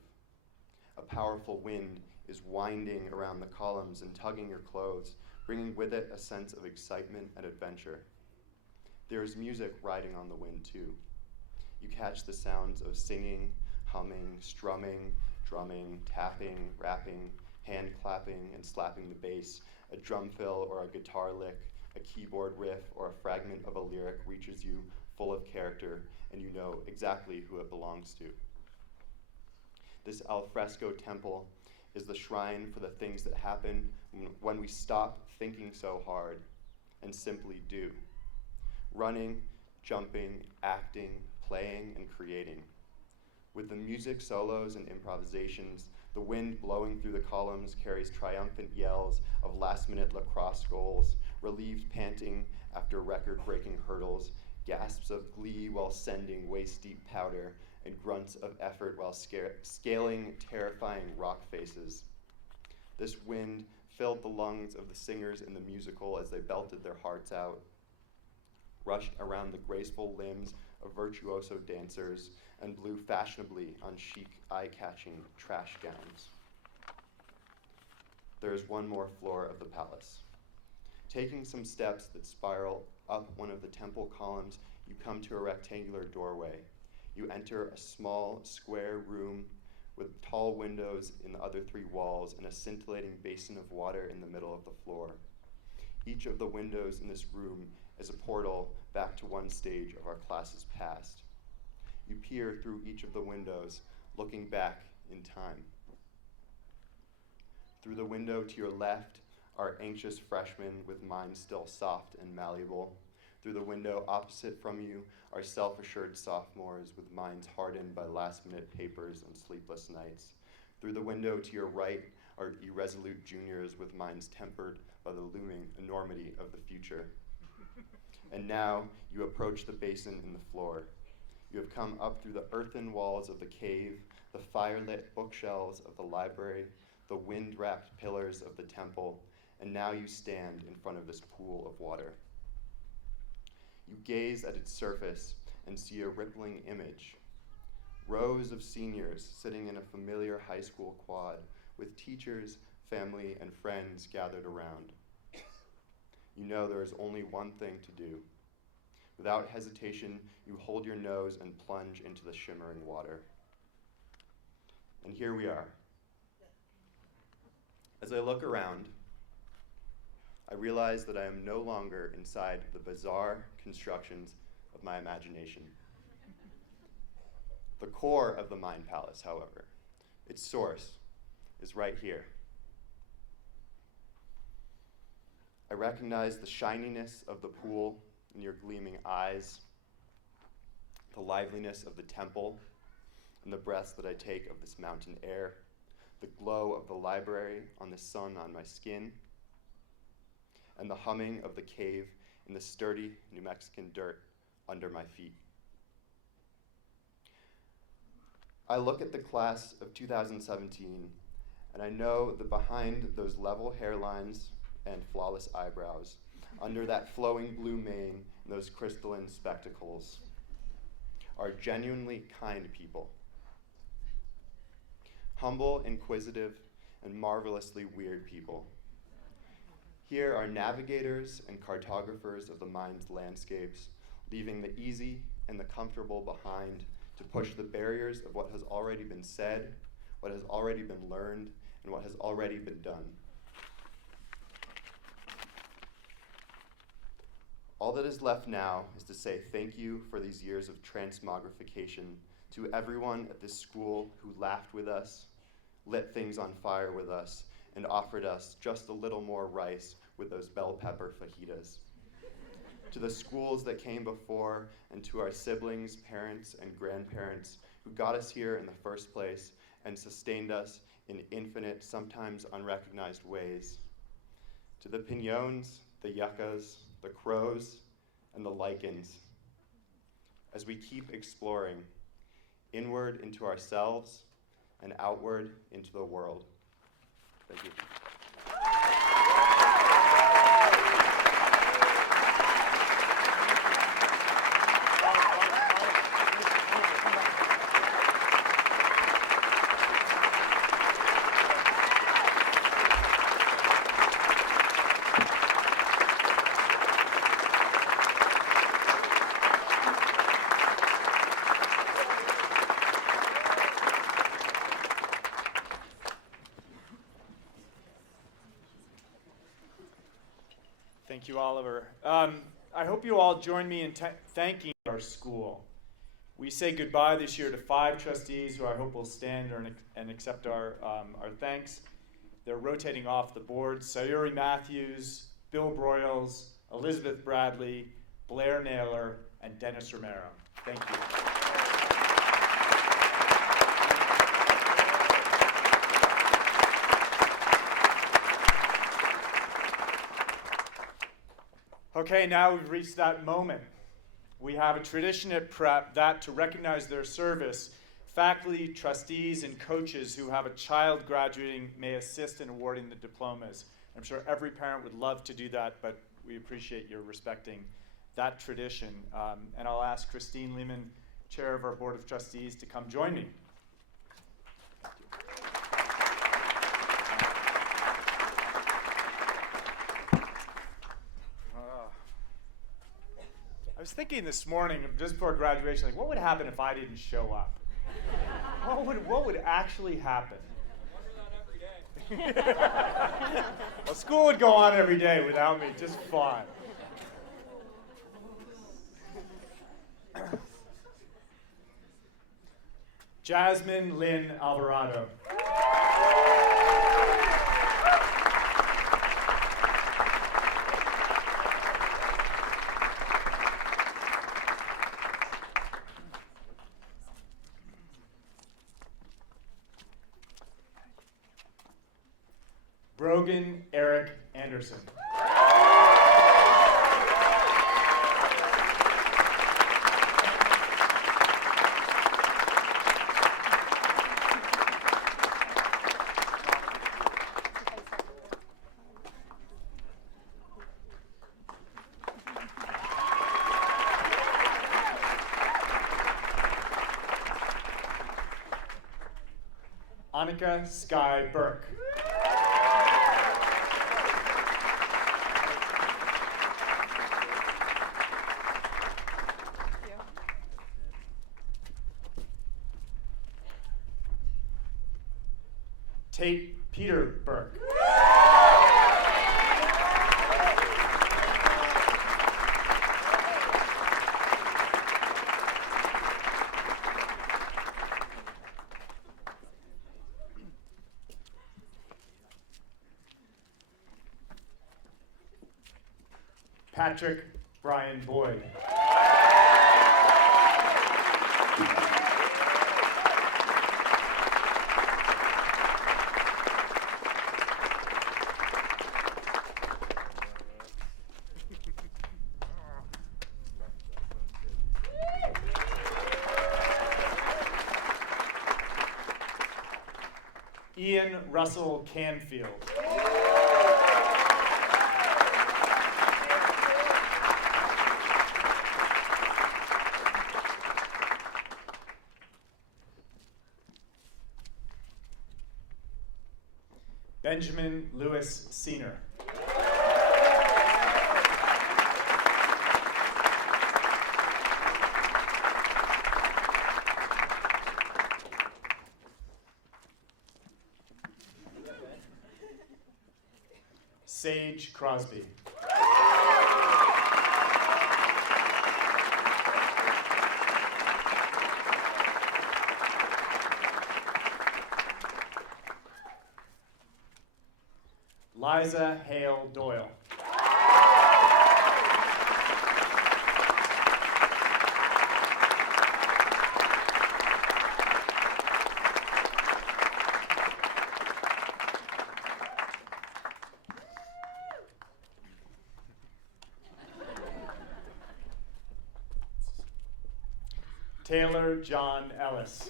A powerful wind is winding around the columns and tugging your clothes, bringing with it a sense of excitement and adventure. There is music riding on the wind too. You catch the sounds of singing, humming, strumming, drumming, tapping, rapping, hand clapping and slapping the bass, a drum fill or a guitar lick, a keyboard riff or a fragment of a lyric reaches you full of character, and you know exactly who it belongs to. This alfresco temple is the shrine for the things that happen when we stop thinking so hard and simply do. Running, jumping, acting, playing, and creating. With the music, solos, and improvisations, the wind blowing through the columns carries triumphant yells of last-minute lacrosse goals, relieved panting after record-breaking hurdles, gasps of glee while sending waist-deep powder, and grunts of effort while scaling terrifying rock faces. This wind filled the lungs of the singers in the musical as they belted their hearts out, rushed around the graceful limbs of virtuoso dancers and blew fashionably on chic, eye-catching trash gowns. There is one more floor of the palace. Taking some steps that spiral up one of the temple columns, you come to a rectangular doorway. You enter a small, square room with tall windows in the other three walls and a scintillating basin of water in the middle of the floor. Each of the windows in this room is a portal back to one stage of our class's past. You peer through each of the windows, looking back in time. Through the window to your left are anxious freshmen with minds still soft and malleable. Through the window opposite from you are self-assured sophomores with minds hardened by last-minute papers and sleepless nights. Through the window to your right are irresolute juniors with minds tempered by the looming enormity of the future. And now you approach the basin in the floor. You have come up through the earthen walls of the cave, the fire-lit bookshelves of the library, the wind-wrapped pillars of the temple, and now you stand in front of this pool of water. You gaze at its surface and see a rippling image. Rows of seniors sitting in a familiar high school quad with teachers, family, and friends gathered around. You know there is only one thing to do. Without hesitation, you hold your nose and plunge into the shimmering water. And here we are. As I look around, I realize that I am no longer inside the bizarre constructions of my imagination. The core of the Mind Palace, however, its source, is right here. I recognize the shininess of the pool in your gleaming eyes, the liveliness of the temple, and the breaths that I take of this mountain air, the glow of the library on the sun on my skin, and the humming of the cave in the sturdy New Mexican dirt under my feet. I look at the class of 2017, and I know that behind those level hairlines and flawless eyebrows, under that flowing blue mane and those crystalline spectacles, are genuinely kind people. Humble, inquisitive, and marvelously weird people. Here are navigators and cartographers of the mind's landscapes, leaving the easy and the comfortable behind to push the barriers of what has already been said, what has already been learned, and what has already been done. All that is left now is to say thank you for these years of transmogrification to everyone at this school who laughed with us, lit things on fire with us, and offered us just a little more rice with those bell pepper fajitas. To the schools that came before, and to our siblings, parents, and grandparents who got us here in the first place and sustained us in infinite, sometimes unrecognized ways. To the piñones, the yuccas, the crows, and the lichens, as we keep exploring inward into ourselves and outward into the world. Thank you. Thank you, Oliver. I hope you all join me in thanking our school. We say goodbye this year to 5 trustees who I hope will stand and accept our thanks. They're rotating off the board: Sayuri Matthews, Bill Broyles, Elizabeth Bradley, Blair Naylor, and Dennis Romero. Thank you. Okay, now we've reached that moment. We have a tradition at Prep that, to recognize their service, faculty, trustees, and coaches who have a child graduating may assist in awarding the diplomas. I'm sure every parent would love to do that, but we appreciate your respecting that tradition. And I'll ask Christine Lehman, Chair of our Board of Trustees, to come join me. I was thinking this morning, just before graduation, like, what would happen if I didn't show up? What would actually happen? Well, school would go on every day without me, just fine. Jasmine Lynn Alvarado. Brogan Eric Anderson. Annika Sky Burke. Tate Peter Burke. Patrick Brian Boyd. Ian Russell Canfield. Benjamin Lewis Senior. Sage Crosby. Liza Hale Doyle. Taylor John Ellis.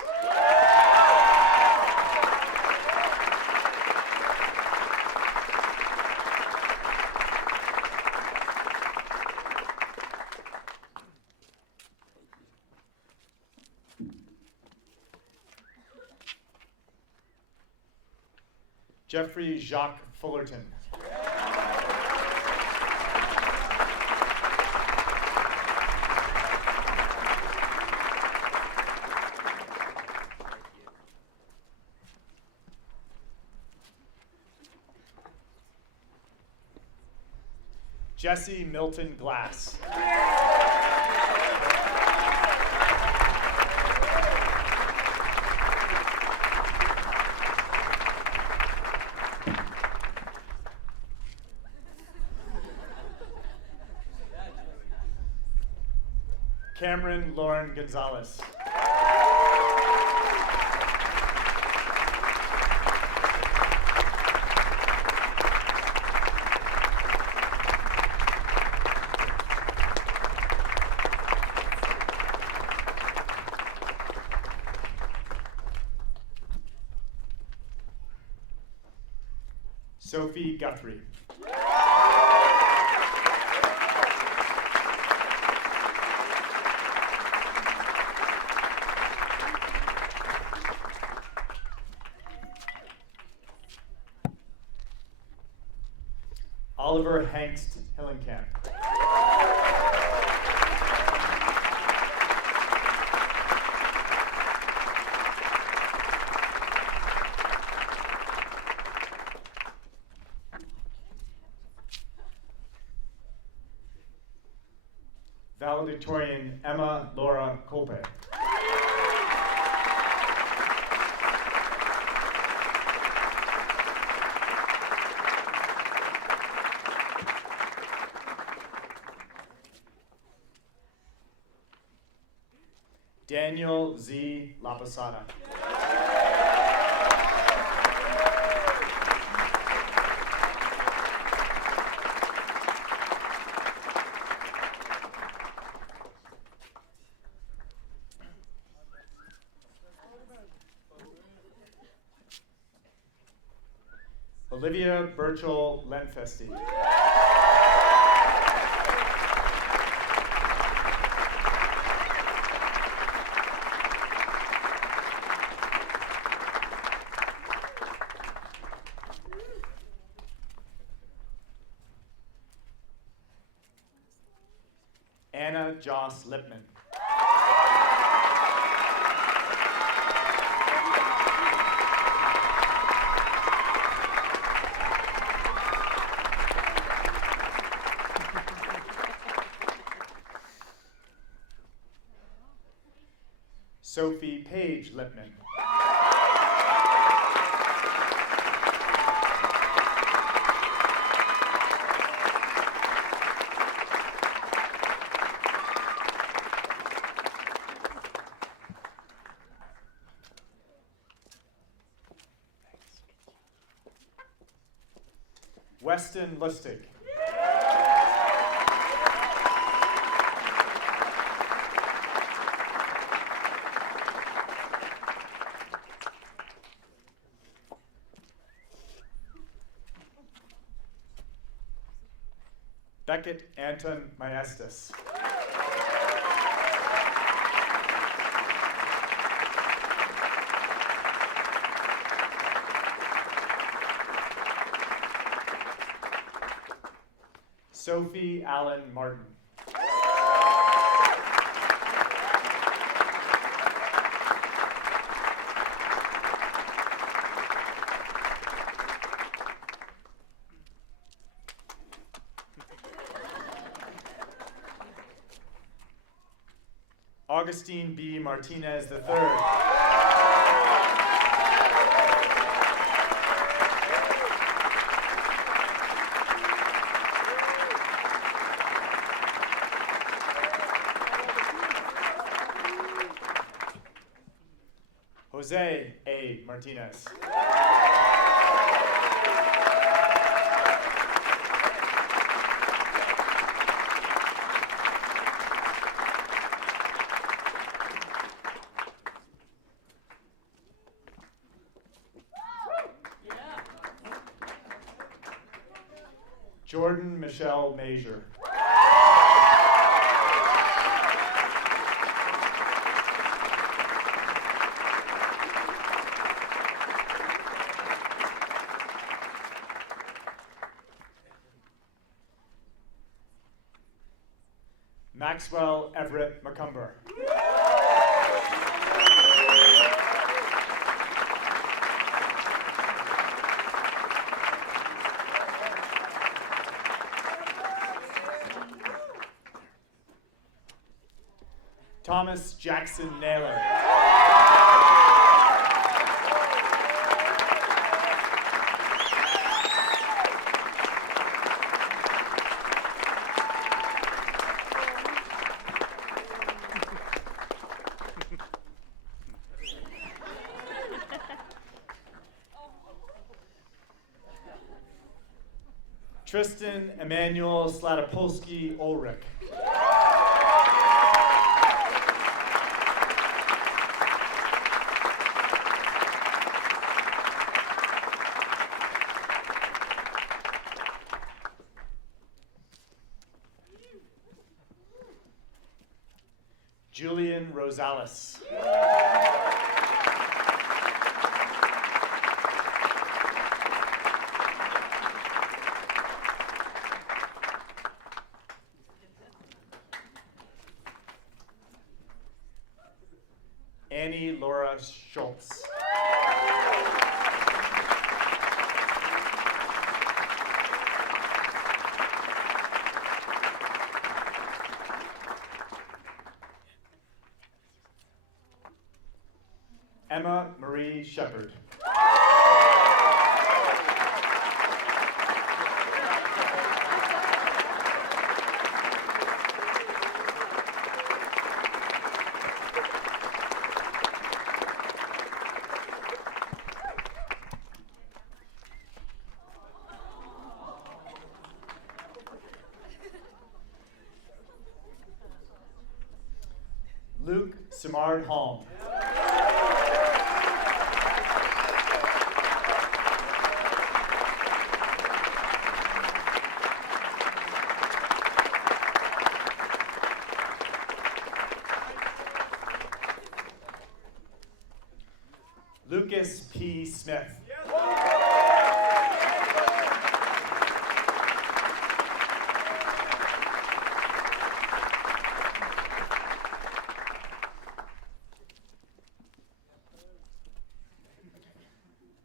Jeffrey Jacques Fullerton. Jesse Milton Glass. Cameron Lauren Gonzales. Sophie Guthrie. Oliver Hangst Hillenkamp. Valedictorian Emma Laura Coupie. Daniel Z. Laposada. Olivia Birchall Lenfesti. Anna Joss Lipman. Sophie Page Lipman. Weston Lustig. Beckett Anton Maestas. Sophie Allen Martin. Augustine B. Martinez III. Jose A. Martinez. Jordan Michelle Major. Maxwell Everett McCumber. Thomas Jackson Naylor. Tristan Emmanuel Slatopolsky Ulrich. Julian Rosales. Amy Laura Schultz. Emma Marie Shepard. Luke Simard Holm. Lucas P. Smith.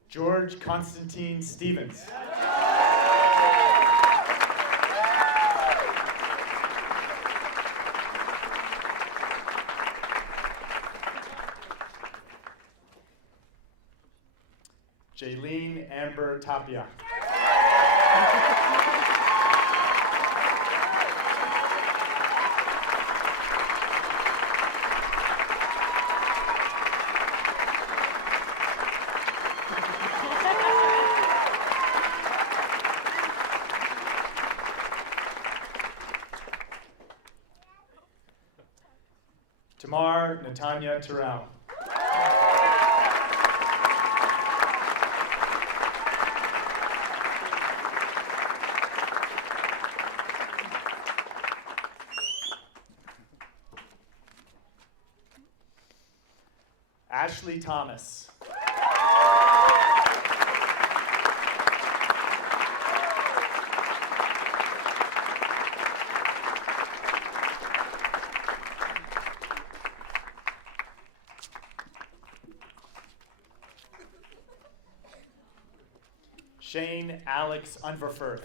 George Constantine Stevens. Jaylene Amber Tapia. Tamar Natanya Terrell. Ashley Thomas. Shane Alex Unverfirth.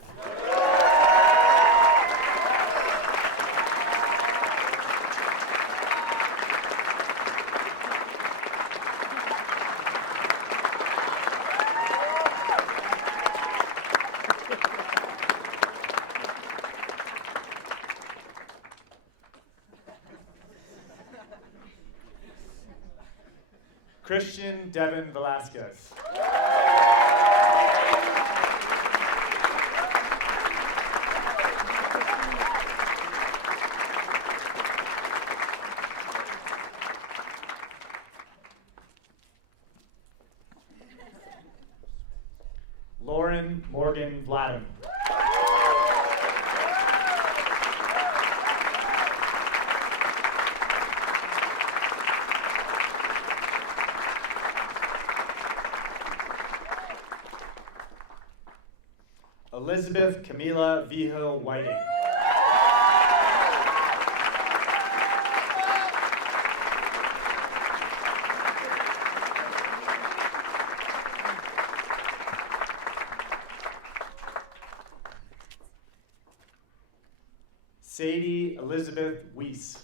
Christian Devin Velasquez. Lauren Morgan Vladim. Elizabeth Camila Vigil Whiting. Sadie Elizabeth Weiss.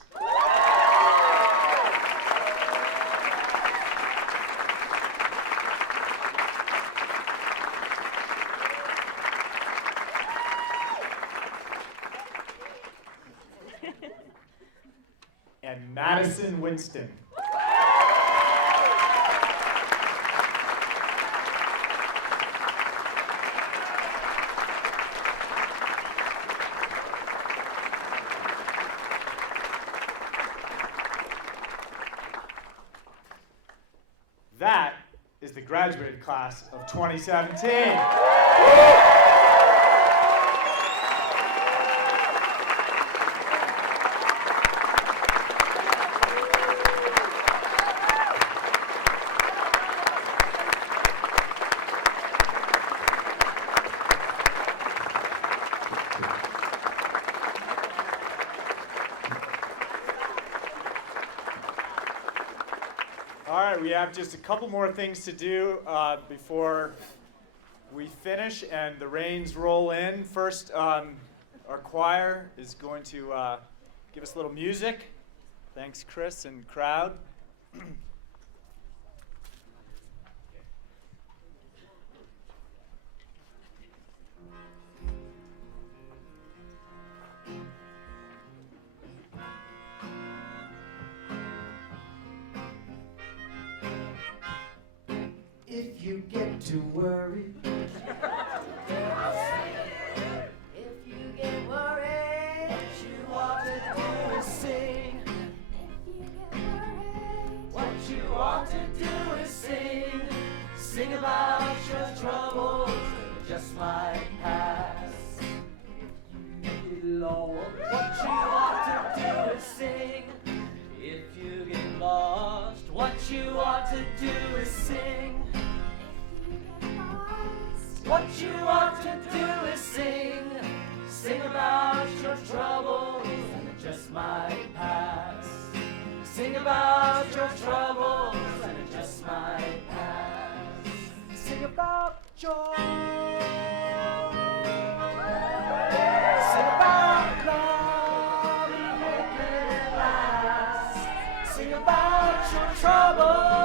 And Madison Winston. That is the graduated class of 2017. All we have just a couple more things to do before we finish and the reins roll in. First, our choir is going to give us a little music. Thanks, Chris and crowd. If you get to worry, if you get worried, what you ought to do is sing. If you get worried, what you ought to do is sing. Sing about your troubles that just might pass. If you get lost, what you ought to do is sing. If you get lost, what you ought to do is sing. What you ought to do is sing. Sing about your troubles and it just might pass. Sing about your troubles and it just might pass. Sing about joy. Sing about love and make it last. Sing about your troubles.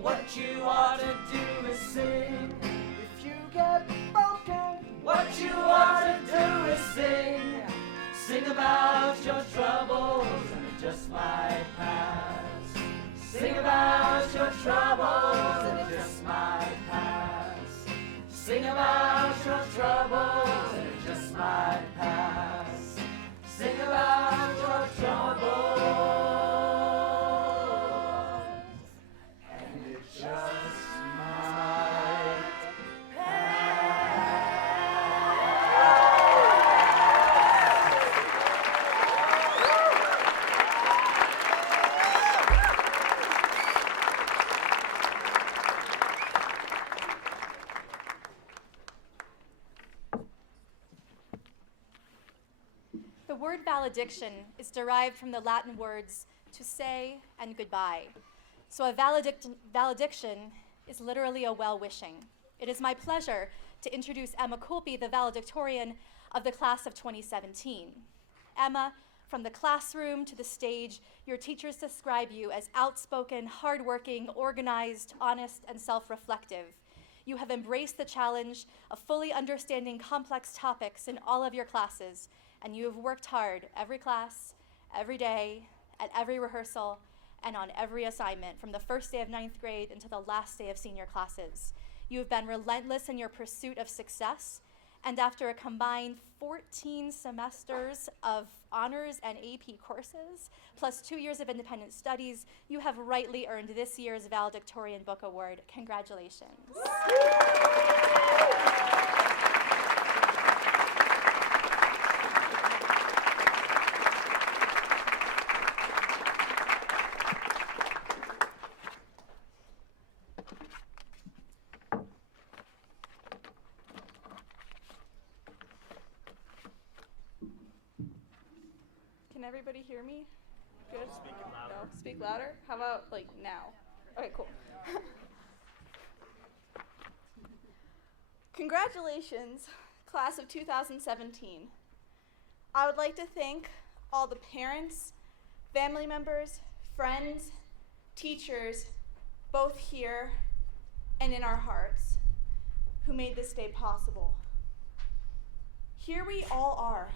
What you ought to do is sing. If you get broken, what you ought to do is sing. Sing about your troubles and it just might pass. Sing about your troubles and it just might pass. Sing about your troubles and it just might pass. Sing about your troubles. The word valediction is derived from the Latin words to say and goodbye. So a valediction is literally a well-wishing. It is my pleasure to introduce Emma Coupie, the valedictorian of the class of 2017. Emma, from the classroom to the stage, your teachers describe you as outspoken, hardworking, organized, honest, and self-reflective. You have embraced the challenge of fully understanding complex topics in all of your classes, and you have worked hard every class, every day, at every rehearsal, and on every assignment from the first day of 9th grade until the last day of senior classes. You have been relentless in your pursuit of success, and after a combined 14 semesters of honors and AP courses, plus 2 years of independent studies, you have rightly earned this year's Valedictorian Book Award. Congratulations. Can everybody hear me? Good? No? Speak louder? How about like now? Okay, cool. Congratulations, class of 2017. I would like to thank all the parents, family members, friends, teachers, both here and in our hearts, who made this day possible. Here we all are,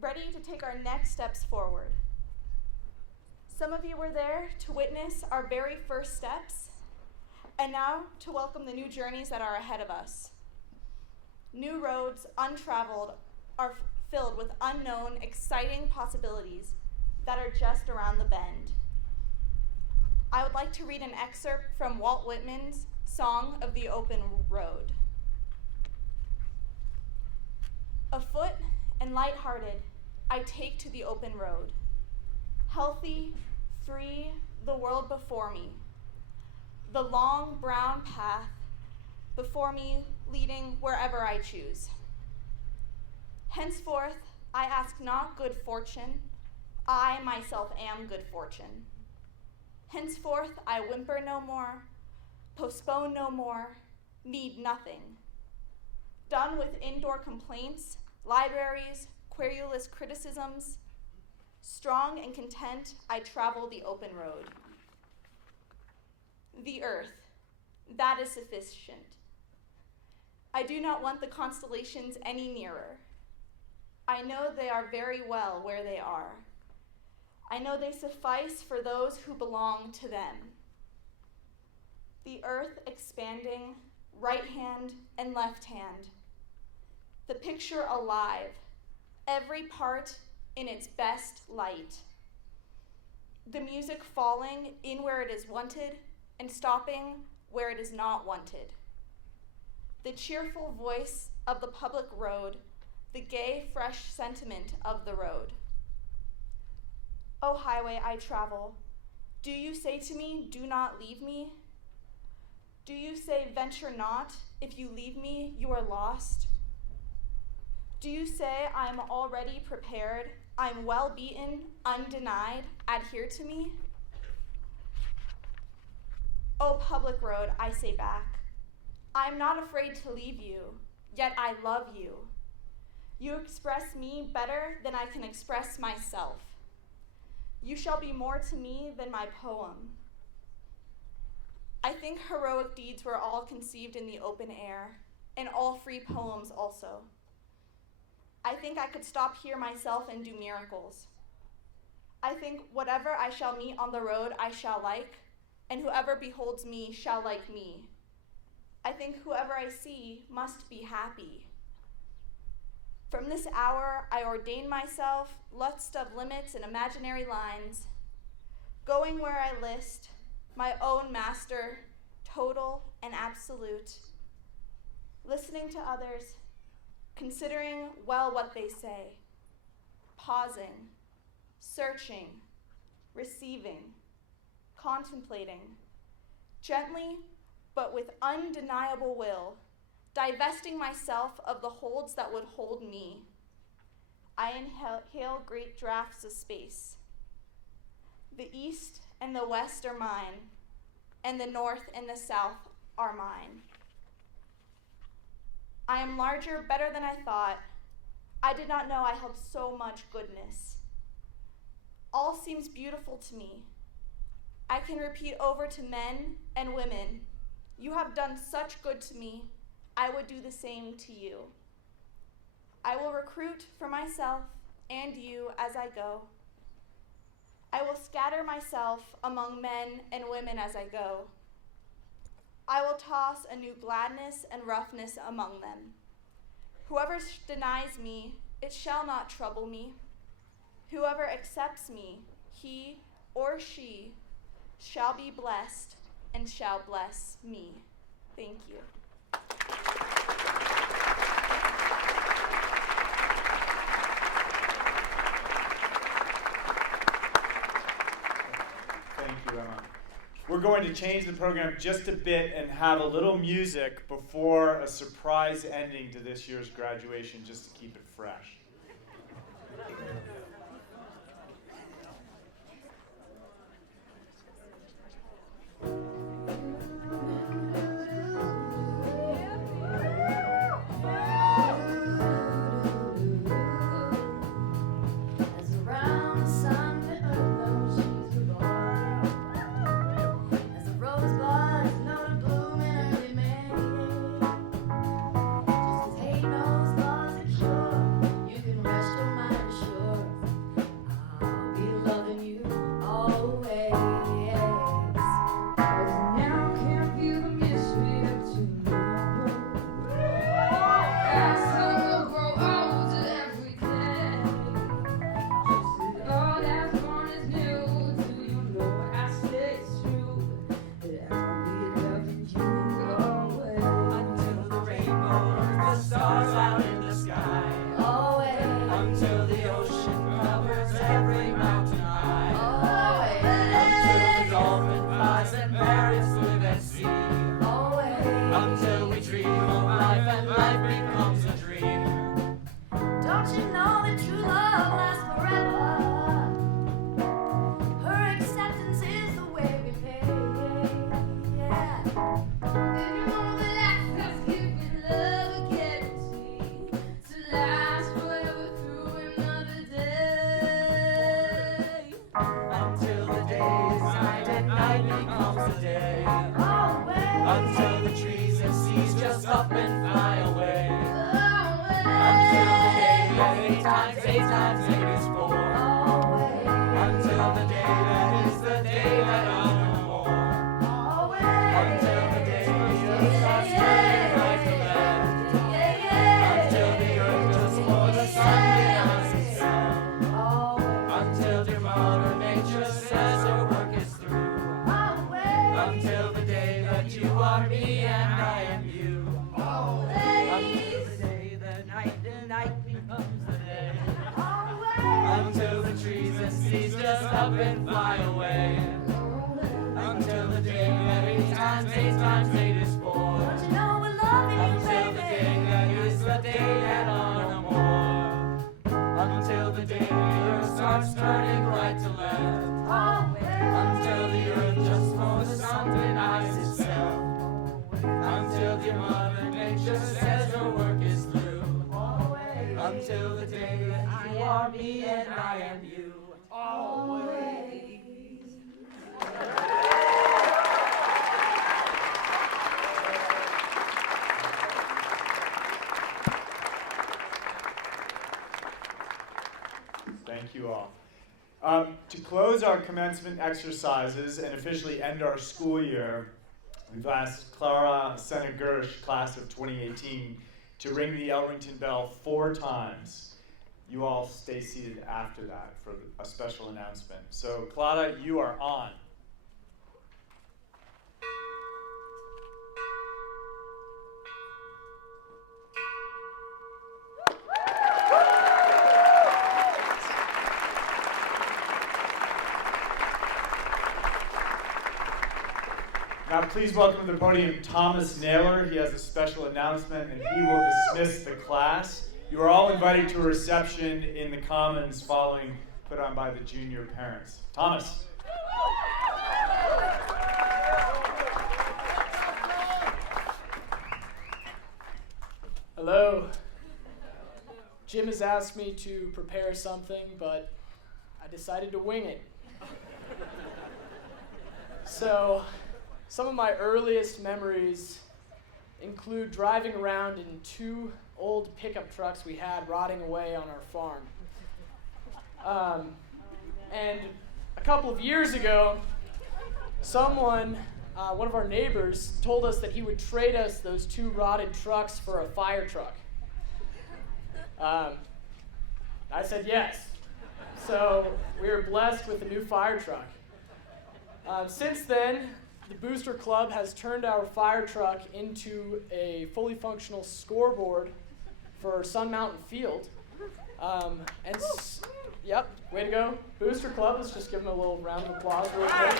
ready to take our next steps forward. Some of you were there to witness our very first steps, and now to welcome the new journeys that are ahead of us. New roads, untraveled, are filled with unknown, exciting possibilities that are just around the bend. I would like to read an excerpt from Walt Whitman's Song of the Open Road. Afoot and lighthearted, I take to the open road. Healthy, free, the world before me. the long brown path before me leading wherever I choose. Henceforth, I ask not good fortune, I myself am good fortune. Henceforth, I whimper no more, postpone no more, need nothing. Done with indoor complaints, libraries, querulous criticisms, strong and content, I travel the open road. The earth, that is sufficient. I do not want the constellations any nearer. I know they are very well where they are. I know they suffice for those who belong to them. The earth expanding, right hand and left hand. The picture alive, every part in its best light. The music falling in where it is wanted and stopping where it is not wanted. The cheerful voice of the public road, the gay, fresh sentiment of the road. O highway I travel, do you say to me, do not leave me? Do you say, venture not, if you leave me, you are lost? Do you say, I am already prepared, I am well beaten, undenied, adhere to me? O public road, I say back, I am not afraid to leave you, yet I love you. You express me better than I can express myself. You shall be more to me than my poem. I think heroic deeds were all conceived in the open air, and all free poems also. I think I could stop here myself and do miracles. I think whatever I shall meet on the road I shall like, and whoever beholds me shall like me. I think whoever I see must be happy. From this hour I ordain myself, lust of limits and imaginary lines, going where I list, my own master, total and absolute, listening to others, considering well what they say, pausing, searching, receiving, contemplating, gently but with undeniable will, divesting myself of the holds that would hold me. I inhale great draughts of space. The east and the west are mine, and the north and the south are mine. I am larger, better than I thought. I did not know I held so much goodness. All seems beautiful to me. I can repeat over to men and women, you have done such good to me, I would do the same to you. I will recruit for myself and you as I go. I will scatter myself among men and women as I go. I will toss a new gladness and roughness among them. Whoever denies me, it shall not trouble me. Whoever accepts me, he or she shall be blessed and shall bless me. Thank you. Thank you, Emma. We're going to change the program just a bit and have a little music before a surprise ending to this year's graduation, just to keep it fresh. You Thank you all. To close our commencement exercises and officially end our school year, we've asked Clara Senna-Gersh, class of 2018, to ring the Ellington bell 4 times. You all stay seated after that for a special announcement. So, Clara, you are on. Now please welcome to the podium Thomas Naylor. He has a special announcement and he will dismiss the class. You are all invited to a reception in the Commons following, put on by the junior parents. Thomas. Hello. Jim has asked me to prepare something, but I decided to wing it. So, some of my earliest memories include driving around in 2 old pickup trucks we had rotting away on our farm. And a couple of years ago, someone, one of our neighbors, told us that he would trade us those 2 rotted trucks for a fire truck. I said yes. So we were blessed with a new fire truck. Since then, the Booster Club has turned our fire truck into a fully functional scoreboard for Sun Mountain Field. Yep, way to go. Booster Club, let's just give them a little round of applause real quick.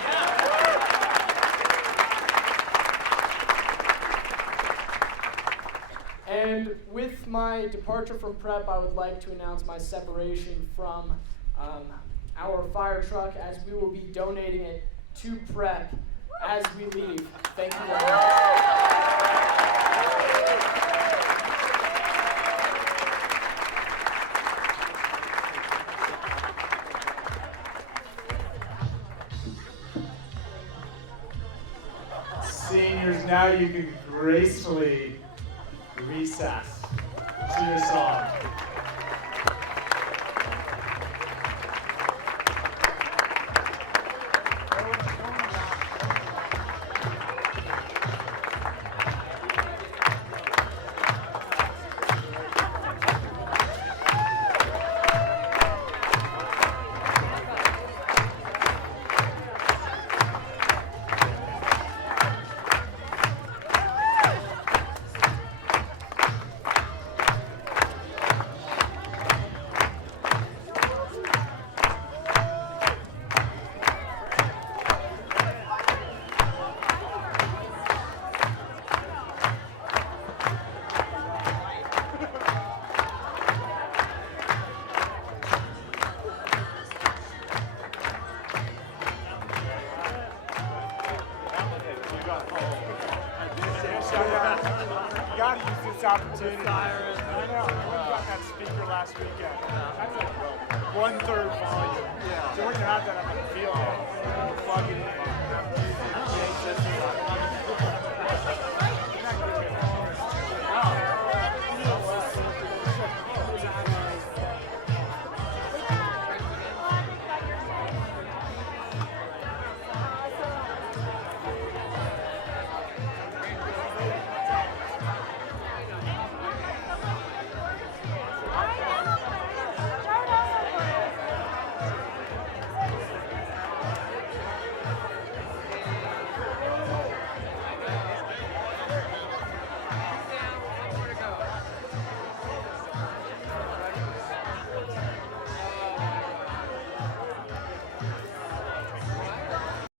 And with my departure from prep, I would like to announce my separation from our fire truck, as we will be donating it to prep as we leave. Thank you very much. Seniors, now you can gracefully recess to your song. opportunity. I know. I went and got that speaker last weekend. That's like 1/3 volume. So we're gonna have that up in the field. We'll plug it in. Have music, VHS,